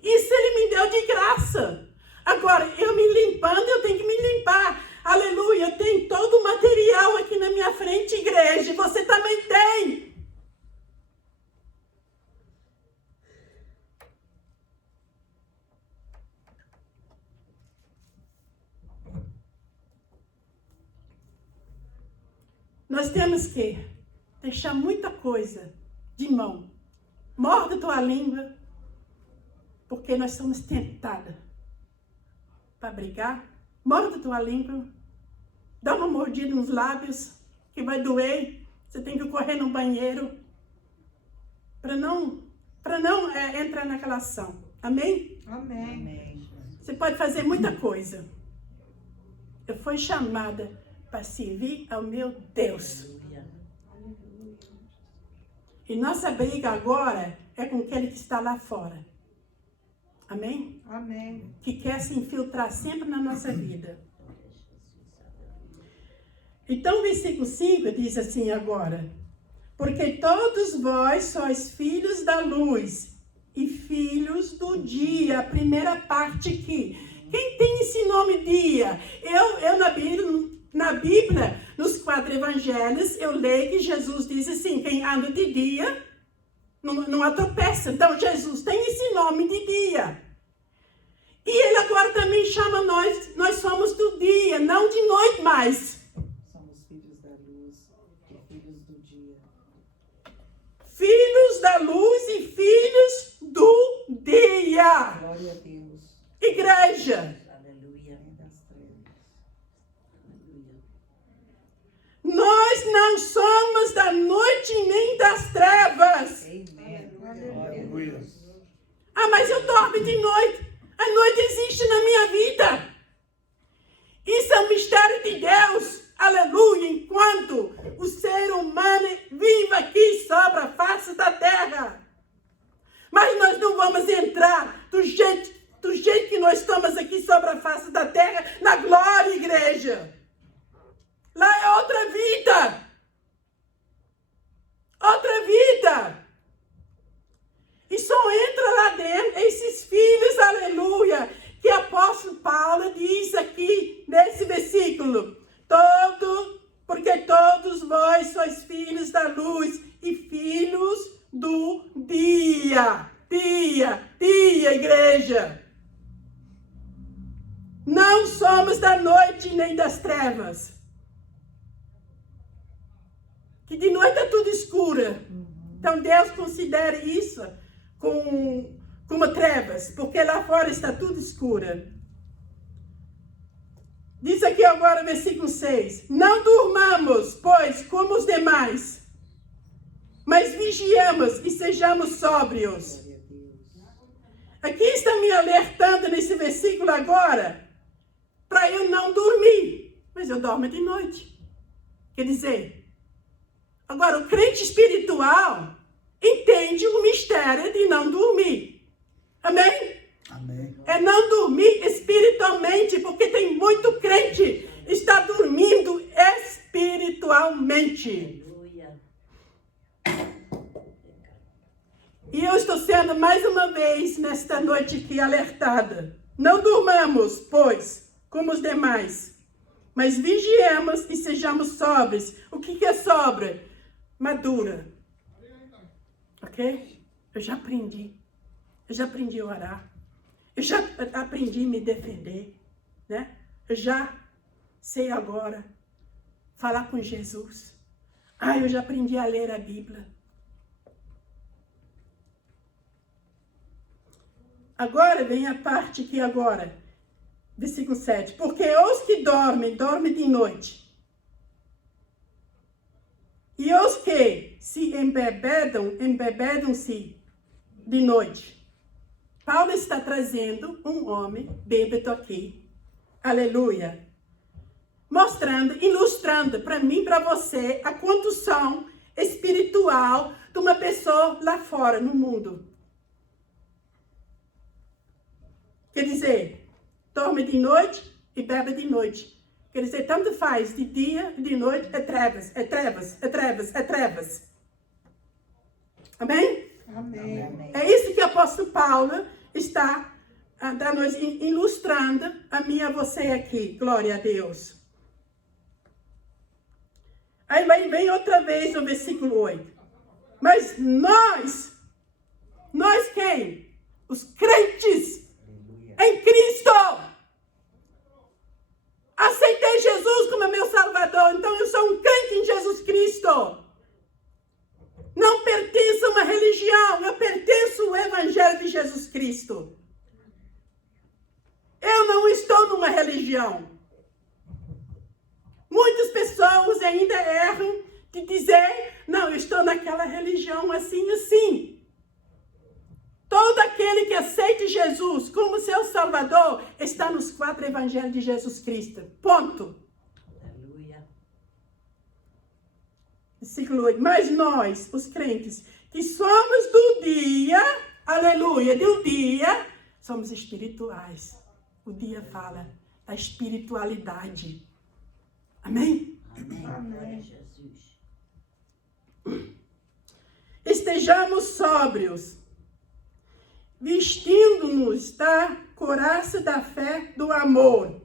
Isso Ele me deu de graça. Agora, eu me limpando, eu tenho que me limpar. Aleluia, eu tenho todo o material aqui na minha frente, igreja. Você também tem. Nós temos que deixar muita coisa de mão. Morda tua língua, porque nós somos tentadas para brigar. Morda tua língua, dá uma mordida nos lábios, que vai doer. Você tem que correr no banheiro para não entrar naquela ação. Amém? Amém. Você pode fazer muita coisa. Eu fui chamada para servir ao meu Deus. E nossa briga agora é com aquele que está lá fora. Amém? Amém. Que quer se infiltrar sempre na nossa vida. Então, o versículo 5 diz assim agora: porque todos vós sois filhos da luz e filhos do dia. A primeira parte aqui. Quem tem esse nome dia? Eu na Bíblia, nos 4 evangelhos, eu leio que Jesus diz assim: quem anda de dia não atropeça. Então, Jesus tem esse nome de dia. E Ele agora também chama nós somos do dia, não de noite mais. Somos filhos da luz e filhos do dia. Filhos da luz e filhos do dia. Glória a Deus. Igreja. Aleluia. Das trevas. Aleluia. Nós não somos da noite nem das trevas. Amém. Aleluia. Ah, mas eu dormo de noite. A noite existe na minha vida. Isso é um mistério de Deus. Aleluia. Enquanto o ser humano vive aqui sobre a face da terra. Mas nós não vamos entrar do jeito que nós estamos aqui sobre a face da terra na glória, igreja. Lá é outra vida. Outra vida. E só entra lá dentro esses filhos, aleluia, que o apóstolo Paulo diz aqui nesse versículo. Porque todos vós sois filhos da luz e filhos do dia. Dia, igreja. Não somos da noite nem das trevas. Que de noite é tudo escuro. Então Deus considera isso como trevas, porque lá fora está tudo escuro. Diz aqui agora, versículo 6. Não durmamos, pois, como os demais, vigiemos e sejamos sóbrios. Aqui está me alertando nesse versículo agora, para eu não dormir. Mas eu dormo de noite. Quer dizer, agora o crente espiritual entende o mistério de não dormir. Amém? Amém. É não dormir espiritualmente, porque tem muito crente que está dormindo espiritualmente. Aleluia. E eu estou sendo mais uma vez nesta noite aqui alertada. Não durmamos, pois, como os demais, mas vigiemos e sejamos sóbrios. O que é sóbria? Madura. Ok? Eu já aprendi a orar. Eu já aprendi a me defender, né? Eu já sei agora falar com Jesus. Eu já aprendi a ler a Bíblia. Agora vem a parte que agora, versículo 7. Porque os que dormem de noite. E os que se embebedam-se de noite. Paulo está trazendo um homem bêbado aqui. Aleluia. Mostrando, ilustrando para mim e para você a condução espiritual de uma pessoa lá fora, no mundo. Quer dizer, dorme de noite e bebe de noite. Quer dizer, tanto faz, de dia e de noite, é trevas, é trevas, é trevas, é trevas. Amém? Amém. É isso que o apóstolo Paulo está nos ilustrando a mim e a você aqui. Glória a Deus. Aí vem outra vez no versículo 8. Mas nós quem? Os crentes em Cristo. Aceitei Jesus como meu Salvador, então eu sou um crente em Jesus Cristo. Não pertenço a uma religião, eu pertenço ao Evangelho de Jesus Cristo. Eu não estou numa religião. Muitas pessoas ainda erram de dizer, não, eu estou naquela religião assim, assim. Todo aquele que aceite Jesus como seu Salvador está nos 4 Evangelhos de Jesus Cristo. Ponto. Aleluia. Versículo 8. Mas nós, os crentes, que somos do dia, aleluia, do dia, somos espirituais. O dia fala da espiritualidade. Amém? Amém. Glória a Jesus. Estejamos sóbrios, vestindo-nos da couraça da fé do amor,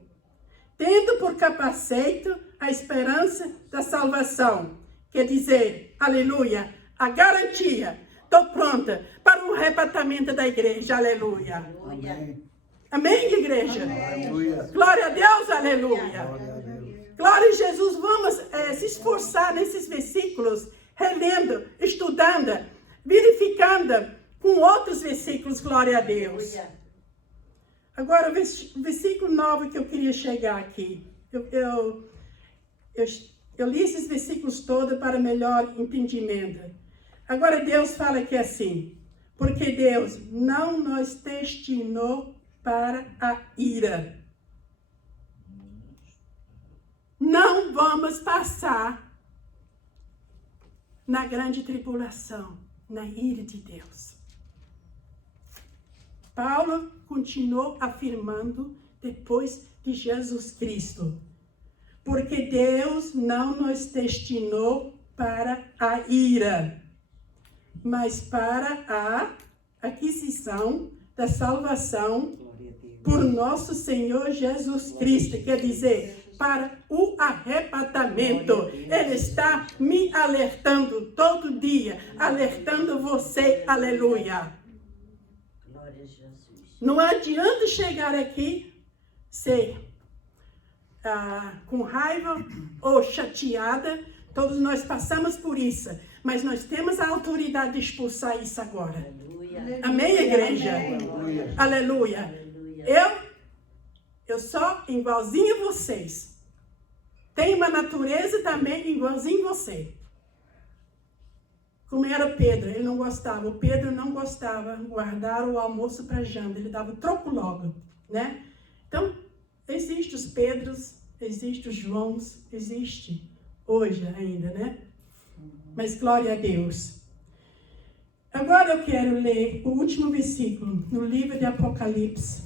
tendo por capacete a esperança da salvação. Quer dizer, aleluia, a garantia. Estou pronta para o arrebatamento da igreja, aleluia. Aleluia. Amém, igreja? Aleluia. Glória a Deus, aleluia. Glória a Deus. Glória a Jesus. Vamos se esforçar nesses versículos, relendo, estudando, verificando com outros versículos, glória a Deus. Aleluia. Agora, o versículo 9 que eu queria chegar aqui. Eu li esses versículos todos para melhor entendimento. Agora, Deus fala aqui assim, porque Deus não nos destinou para a ira. Não vamos passar na grande tribulação, na ira de Deus. Paulo continuou afirmando depois de Jesus Cristo, porque Deus não nos destinou para a ira, mas para a aquisição da salvação por nosso Senhor Jesus Cristo, quer dizer, para o arrebatamento. Ele está me alertando todo dia, alertando você, aleluia. Glória a Jesus. Não adianta chegar aqui ser com raiva ou chateada, todos nós passamos por isso, mas nós temos a autoridade de expulsar isso agora. Aleluia. Amém, igreja? Aleluia. Aleluia. Aleluia. Eu sou igualzinho a vocês. Tenho uma natureza também igualzinho a você. Como era o Pedro, ele não gostava. O Pedro não gostava de guardar o almoço para janta, ele dava troco logo, né? Então, existem os Pedros, existem os Joãos, existe hoje ainda, né? Mas glória a Deus. Agora eu quero ler o último versículo no livro de Apocalipse,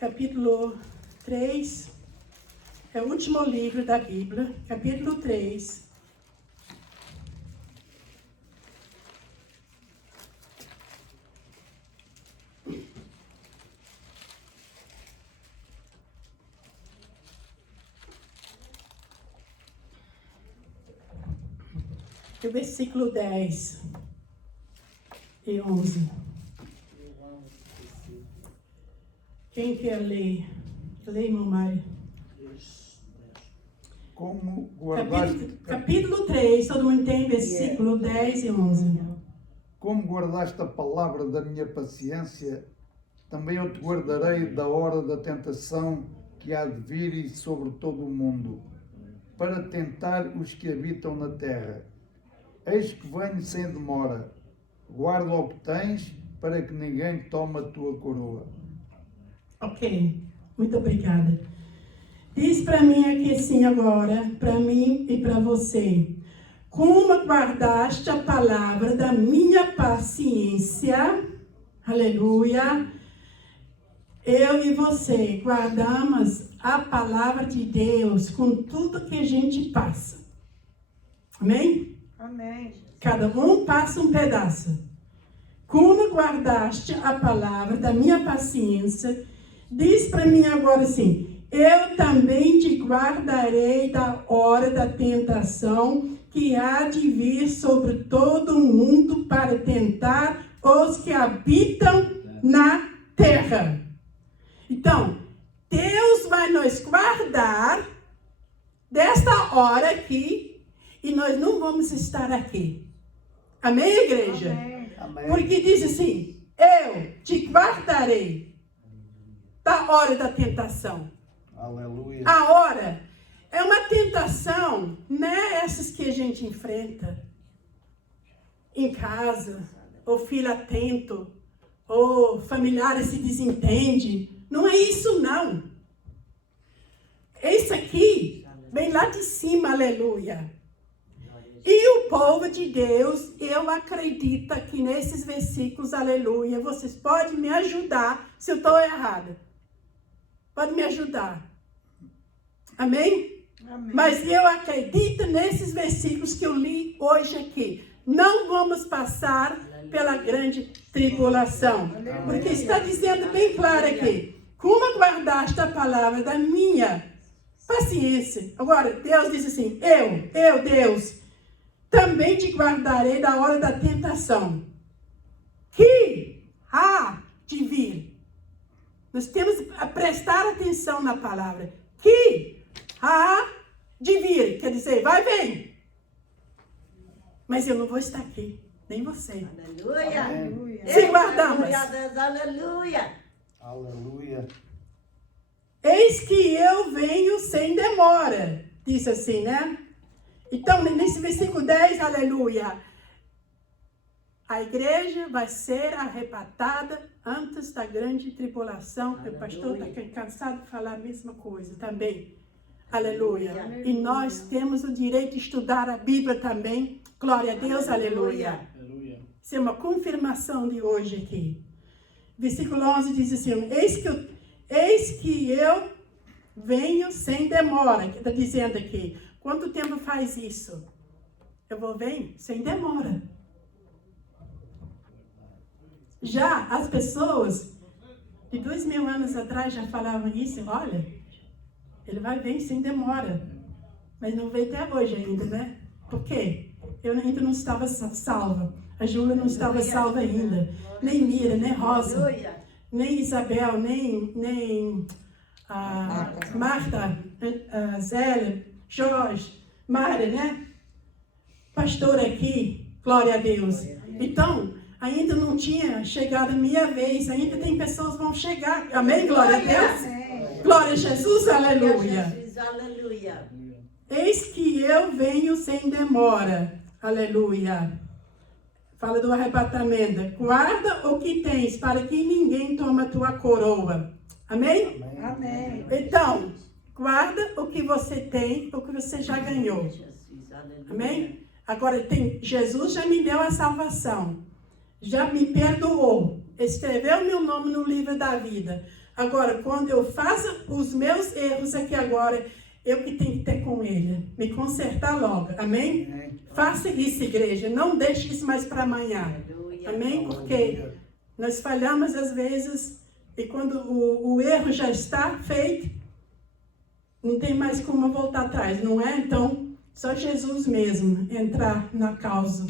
capítulo 3, é o último livro da Bíblia, capítulo 3. O versículo 10 e 11. Quem quer ler? Lê, irmão Mário. Como guardaste, Capítulo 3, todo mundo tem versículo 10 e 11. como guardaste a palavra da minha paciência, também eu te guardarei da hora da tentação que há de vir sobre todo o mundo, para tentar os que habitam na terra. Eis que venho sem demora. Guarda o que tens, para que ninguém tome a tua coroa. Ok, muito obrigada. Diz para mim aqui assim agora, para mim e para você. Como guardaste a palavra da minha paciência, aleluia, eu e você guardamos a palavra de Deus com tudo que a gente passa. Amém? Amém. Cada um passa um pedaço. Como guardaste a palavra da minha paciência, diz para mim agora assim, eu também te guardarei da hora da tentação que há de vir sobre todo o mundo para tentar os que habitam na terra. Então, Deus vai nos guardar desta hora aqui e nós não vamos estar aqui. Amém, igreja? Amém. Porque diz assim, eu te guardarei da hora da tentação. Aleluia. A hora é uma tentação, né? Essas que a gente enfrenta em casa, ou filho atento, ou familiares se desentendem. Não é isso, não. Isso aqui vem lá de cima, aleluia. E o povo de Deus, eu acredito que nesses versículos, aleluia, vocês podem me ajudar se eu estou errada. Pode me ajudar. Amém? Amém. Mas eu acredito nesses versículos que eu li hoje aqui. Não vamos passar pela grande tribulação. Porque está dizendo bem claro aqui. Como guardaste a palavra da minha paciência. Agora, Deus diz assim, eu, Deus, também te guardarei da hora da tentação, que há de vir. Nós temos que prestar atenção na palavra. Que há de vir. Quer dizer, vai bem. Mas eu não vou estar aqui. Nem você. Aleluia. Aleluia. Se guardamos. Glória a Deus, aleluia. Aleluia. Eis que eu venho sem demora. Diz assim, né? Então, nesse versículo 10, aleluia. A igreja vai ser arrebatada antes da grande tribulação. O pastor está cansado de falar a mesma coisa também. Aleluia. E nós temos o direito de estudar a Bíblia também. Glória a Deus, aleluia. Isso é uma confirmação de hoje aqui. Versículo 11 diz assim, eis que eu venho sem demora. Que está dizendo aqui. Quanto tempo faz isso? Eu vou vir sem demora. Já as pessoas de 2000 anos atrás já falavam isso. Olha, ele vai vir sem demora. Mas não veio até hoje ainda, né? Por quê? Eu ainda não estava salva. A Júlia não estava salva ainda. Nem Mira, nem Rosa, nem Isabel, nem Marta, Zélia, Jorge, Mara, né? Pastor aqui, glória a Deus. Então, ainda não tinha chegado a minha vez. Ainda tem pessoas que vão chegar. Amém? Glória a Deus. Glória a Jesus, aleluia. Jesus, aleluia. Eis que eu venho sem demora. Aleluia. Fala do arrebatamento. Guarda o que tens, para que ninguém tome a tua coroa. Amém? Amém. Então, guarda o que você tem, o que você já ganhou. Amém? Agora, Jesus já me deu a salvação. Já me perdoou. Escreveu meu nome no livro da vida. Agora, quando eu faço os meus erros aqui agora, eu que tenho que ter com ele. Me consertar logo. Amém? Faça isso, igreja. Não deixe isso mais para amanhã. Amém? Porque nós falhamos às vezes e quando o erro já está feito, não tem mais como voltar atrás, não é? Então, só Jesus mesmo entrar na causa.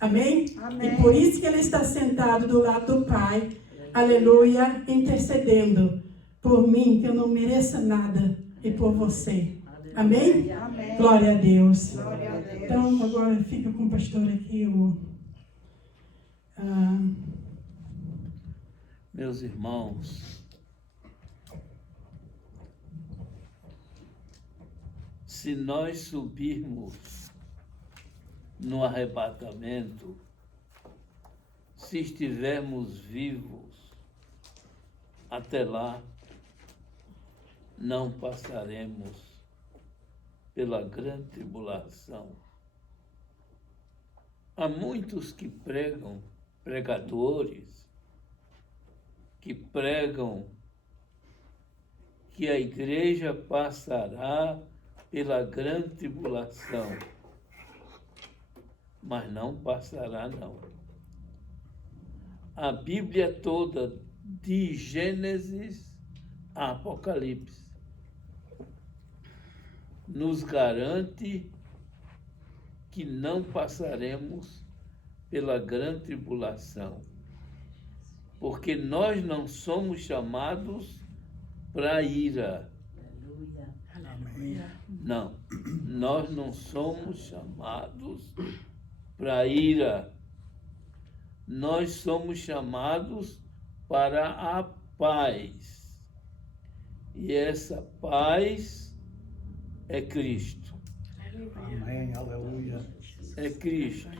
Amém? Amém. E por isso que ele está sentado do lado do Pai, aleluia, intercedendo por mim, que eu não mereço nada, e por você. Amém? Amém. Glória a Deus. Glória a Deus. Então, agora fica com o pastor aqui Meus irmãos, se nós subirmos no arrebatamento, se estivermos vivos até lá, não passaremos pela grande tribulação. Há muitos que pregam, pregadores, que pregam que a igreja passará pela grande tribulação, mas não passará, não. A Bíblia toda, de Gênesis a Apocalipse, nos garante que não passaremos pela grande tribulação, porque nós não somos chamados para ira. Não, nós não somos chamados para ira. Nós somos chamados para a paz. E essa paz é Cristo. Amém, aleluia. É Cristo.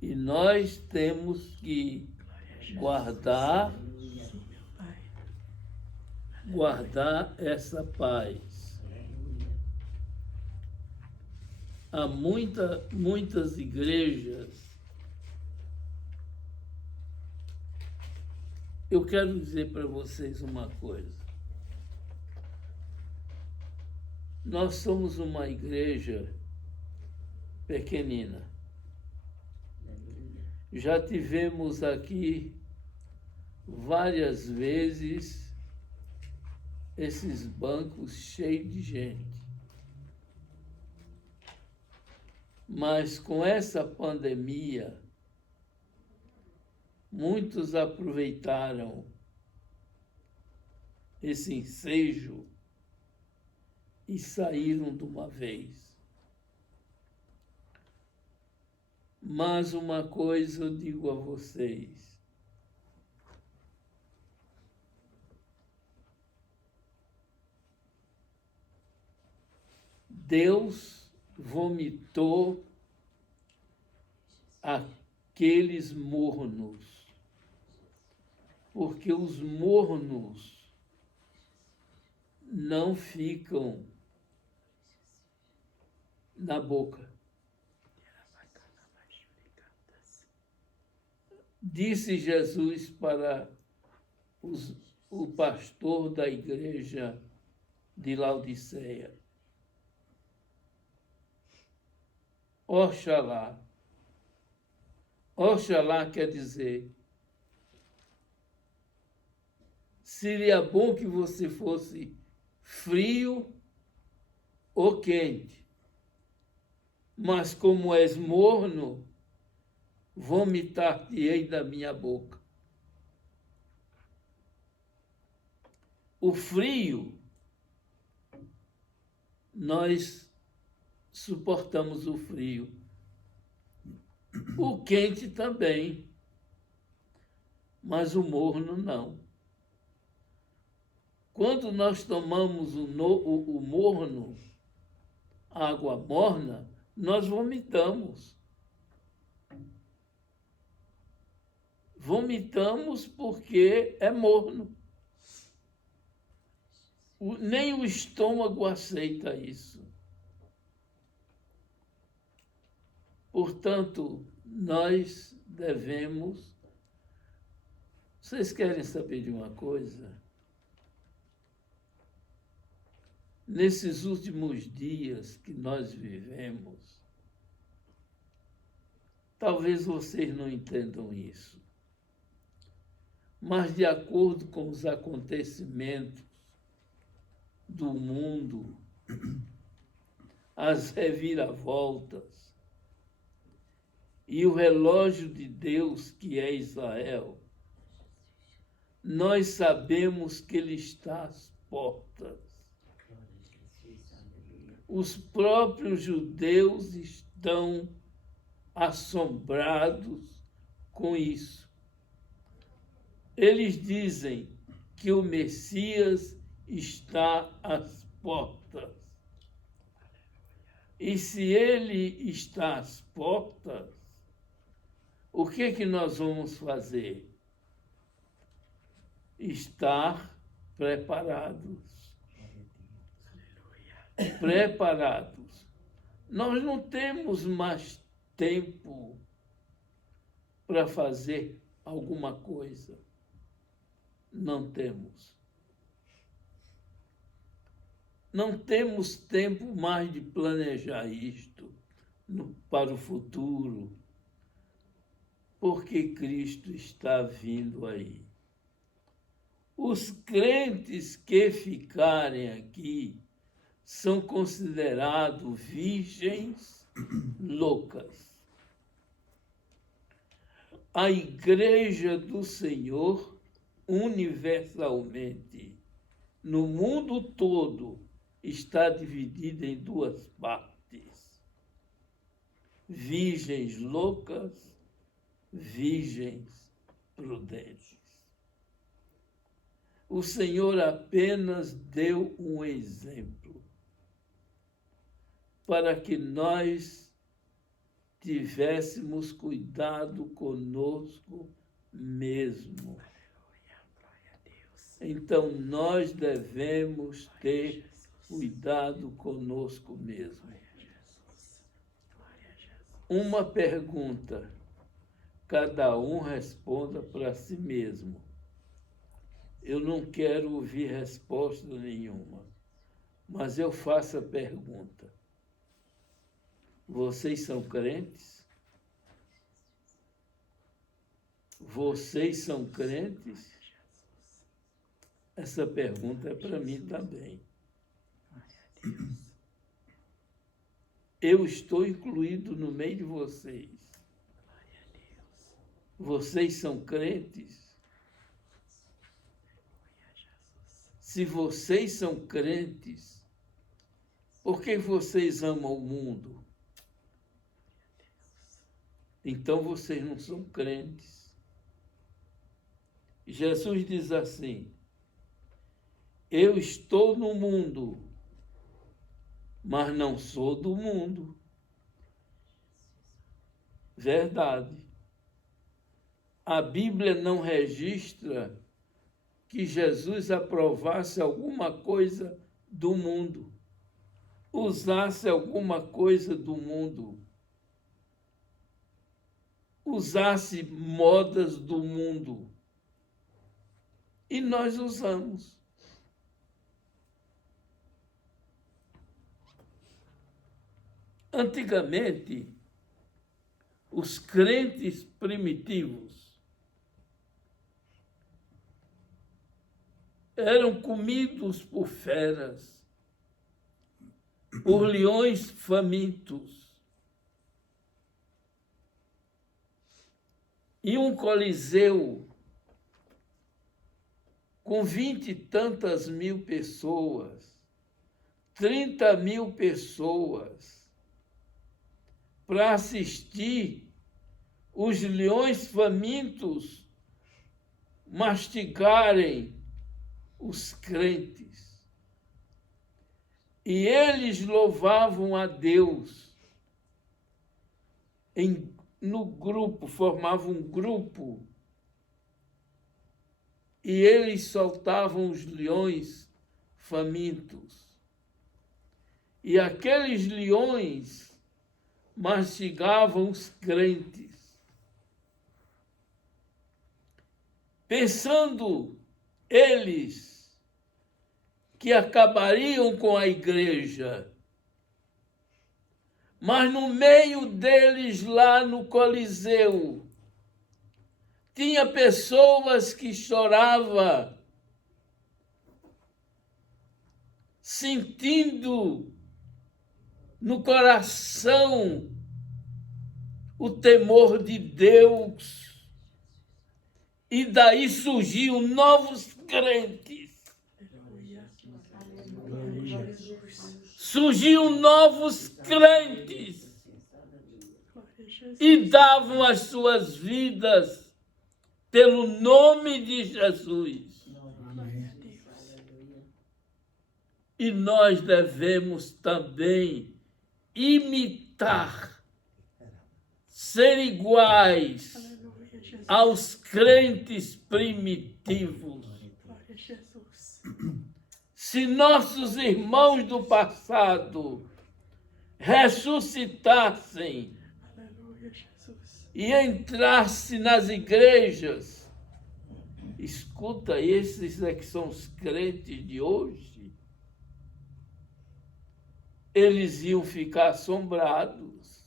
E nós temos que guardar essa paz. Há muitas igrejas. Eu quero dizer para vocês uma coisa. Nós somos uma igreja pequenina. Já tivemos aqui várias vezes esses bancos cheios de gente. Mas com essa pandemia, muitos aproveitaram esse ensejo e saíram de uma vez. Mas uma coisa eu digo a vocês. Deus vomitou aqueles mornos, porque os mornos não ficam na boca. Disse Jesus para o pastor da igreja de Laodiceia: Oxalá. Oxalá quer dizer, seria bom que você fosse frio ou quente, mas como és morno, vomitar-te-ei da minha boca. O frio, nós suportamos o frio. O quente também, mas o morno não. Quando nós tomamos o morno, água morna, nós vomitamos. vomitamos porque é morno. Nem o estômago aceita isso. Portanto, nós devemos... Vocês querem saber de uma coisa? Nesses últimos dias que nós vivemos, talvez vocês não entendam isso, mas de acordo com os acontecimentos do mundo, as reviravoltas e o relógio de Deus, que é Israel, nós sabemos que ele está às portas. Os próprios judeus estão assombrados com isso. Eles dizem que o Messias está às portas. E se ele está às portas, o que nós vamos fazer? Estar preparados. Preparados. Nós não temos mais tempo para fazer alguma coisa. Não temos. Não temos tempo mais de planejar isto para o futuro, porque Cristo está vindo aí. Os crentes que ficarem aqui são considerados virgens loucas. A Igreja do Senhor, universalmente, no mundo todo, está dividida em duas partes: virgens loucas, virgens prudentes. O Senhor apenas deu um exemplo para que nós tivéssemos cuidado conosco mesmo. Então, nós devemos ter cuidado conosco mesmo. Uma pergunta, cada um responda para si mesmo. Eu não quero ouvir resposta nenhuma, mas eu faço a pergunta. Vocês são crentes? Vocês são crentes? Essa pergunta é para mim também. Eu estou incluído no meio de vocês. Vocês são crentes? Se vocês são crentes, por que vocês amam o mundo? Então vocês não são crentes. Jesus diz assim: eu estou no mundo, mas não sou do mundo. Verdade. A Bíblia não registra que Jesus aprovasse alguma coisa do mundo, usasse alguma coisa do mundo, usasse modas do mundo. E nós usamos. Antigamente, os crentes primitivos eram comidos por feras, por leões famintos. E um coliseu com 20 e tantas mil pessoas, 30 mil pessoas, para assistir os leões famintos mastigarem os crentes. E eles louvavam a Deus no grupo, formavam um grupo e eles soltavam os leões famintos. E aqueles leões mastigavam os crentes. Pensando eles que acabariam com a igreja, mas no meio deles, lá no Coliseu, tinha pessoas que choravam, sentindo no coração o temor de Deus. E daí surgiam novos crentes. Surgiam novos crentes. E davam as suas vidas pelo nome de Jesus. E nós devemos também imitar, ser iguais aos crentes primitivos. Se nossos irmãos do passado ressuscitassem e entrassem nas igrejas, escuta, esses é que são os crentes de hoje, eles iam ficar assombrados.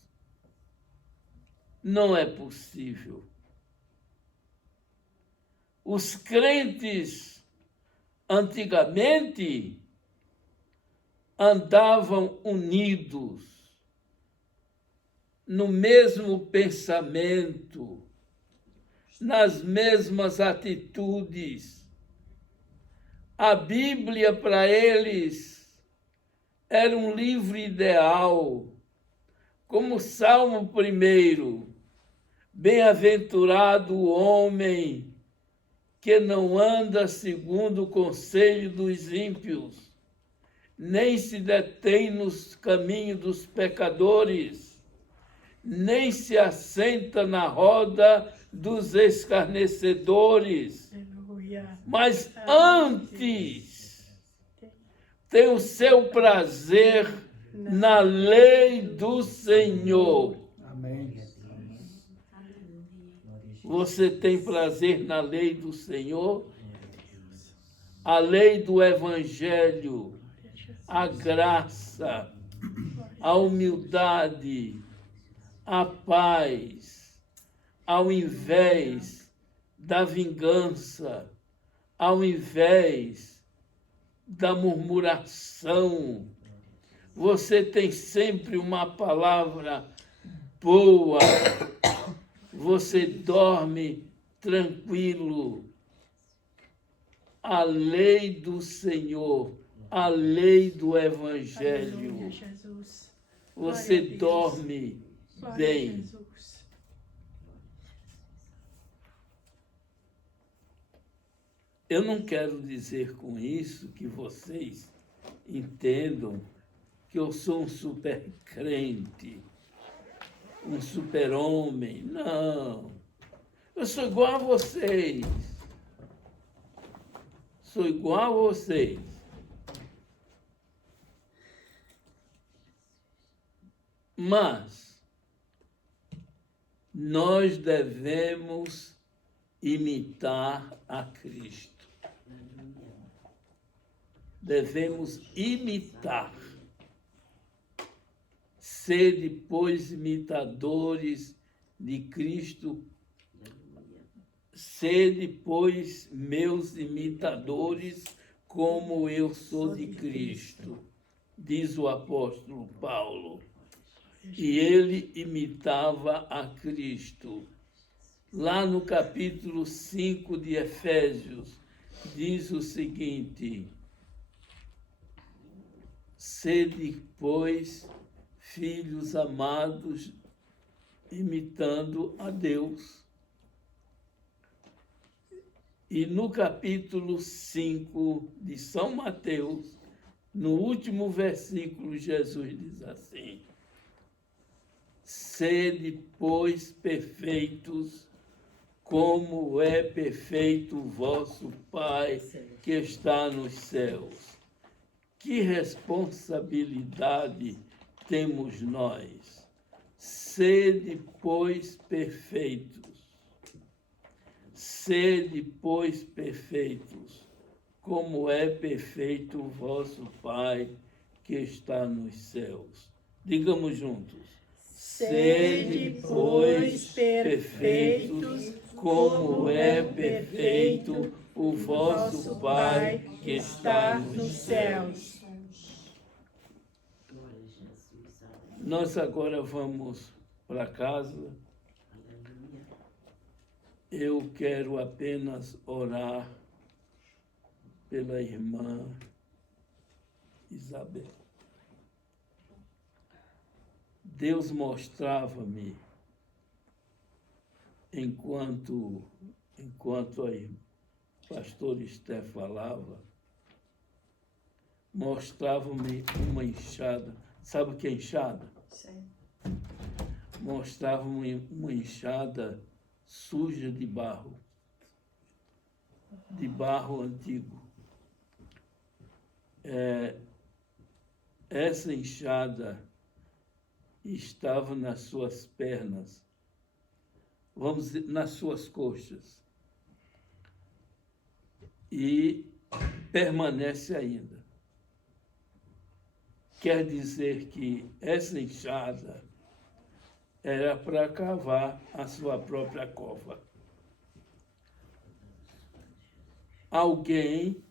Não é possível. Os crentes, antigamente, andavam unidos, no mesmo pensamento, nas mesmas atitudes. A Bíblia, para eles, era um livro ideal, como o Salmo 1, bem-aventurado o homem que não anda segundo o conselho dos ímpios, nem se detém nos caminhos dos pecadores, nem se assenta na roda dos escarnecedores, mas antes tem o seu prazer na lei do Senhor. Amém. Você tem prazer na lei do Senhor? A lei do Evangelho, a graça, a humildade, a paz, ao invés da vingança, ao invés da murmuração. Você tem sempre uma palavra boa. Você dorme tranquilo. A lei do Senhor, a lei do Evangelho. Aleluia, Jesus. Você Glória a Deus. dorme Glória a bem. Jesus. Eu não quero dizer com isso que vocês entendam que eu sou um super crente, um super-homem. Não. Eu sou igual a vocês. Sou igual a vocês. Mas nós devemos imitar a Cristo. Devemos imitar. Sede, pois, imitadores de Cristo. Sede, pois, meus imitadores, como eu sou de Cristo, diz o apóstolo Paulo. E ele imitava a Cristo. Lá no capítulo 5 de Efésios, diz o seguinte: sede, pois, filhos amados, imitando a Deus. E no capítulo 5 de São Mateus, no último versículo, Jesus diz assim: sede, pois, perfeitos, como é perfeito o vosso Pai que está nos céus. Que responsabilidade temos nós? Sede, pois, perfeitos. Sede, pois, perfeitos, como é perfeito o vosso Pai que está nos céus. Digamos juntos. Sede, pois, perfeitos, como é perfeito o vosso Pai que está nos céus. Nós agora vamos para casa. Eu quero apenas orar pela irmã Isabel. Deus mostrava-me, enquanto a pastora Esther falava, mostrava-me uma enxada. Sabe o que é enxada? Sim. Mostrava-me uma enxada suja de barro antigo. Essa enxada estava nas suas pernas, vamos dizer, nas suas coxas, e permanece ainda. Quer dizer que essa enxada era para cavar a sua própria cova. Alguém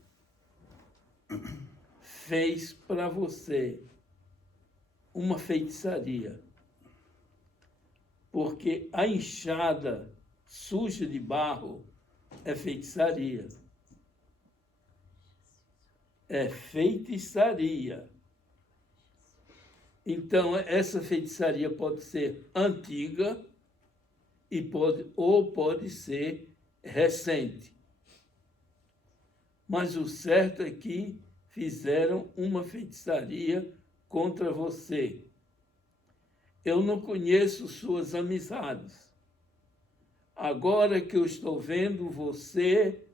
fez para você uma feitiçaria, porque a enxada suja de barro é feitiçaria. É feitiçaria. Então, essa feitiçaria pode ser antiga ou pode ser recente. Mas o certo é que fizeram uma feitiçaria contra você. Eu não conheço suas amizades. Agora que eu estou vendo você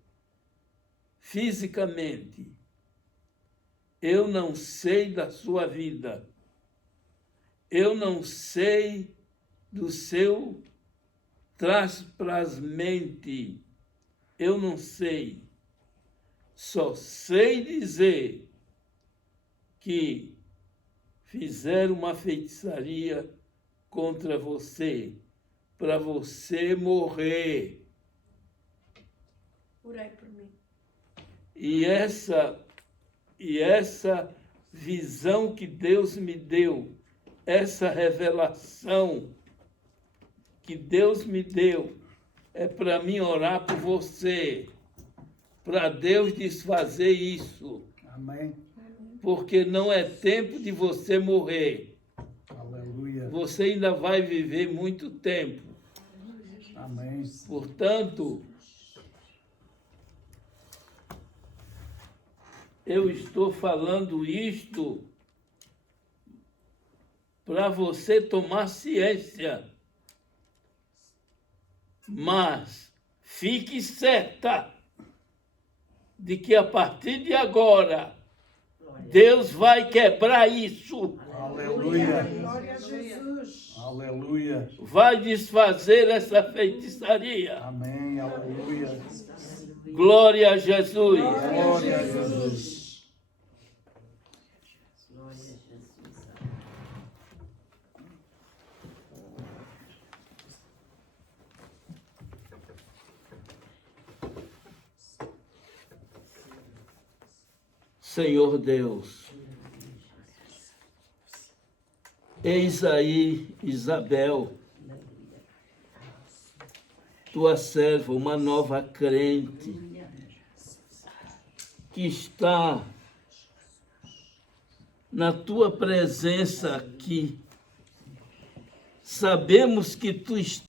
fisicamente, eu não sei da sua vida. Eu não sei do seu trás-pras-mente. Eu não sei. Só sei dizer que fizeram uma feitiçaria contra você, para você morrer. Orei por mim. E essa visão que Deus me deu, essa revelação que Deus me deu, é para mim orar por você, para Deus desfazer isso. Amém. Porque não é tempo de você morrer. Aleluia. Você ainda vai viver muito tempo. Amém. Portanto, eu estou falando isto para você tomar ciência. Mas fique certa de que a partir de agora Deus vai quebrar isso. Aleluia. Glória a Jesus. Aleluia. Vai desfazer essa feitiçaria. Amém. Aleluia. Glória a Jesus. Glória a Jesus. Senhor Deus, eis aí Isabel, tua serva, uma nova crente, que está na tua presença aqui. Sabemos que tu estás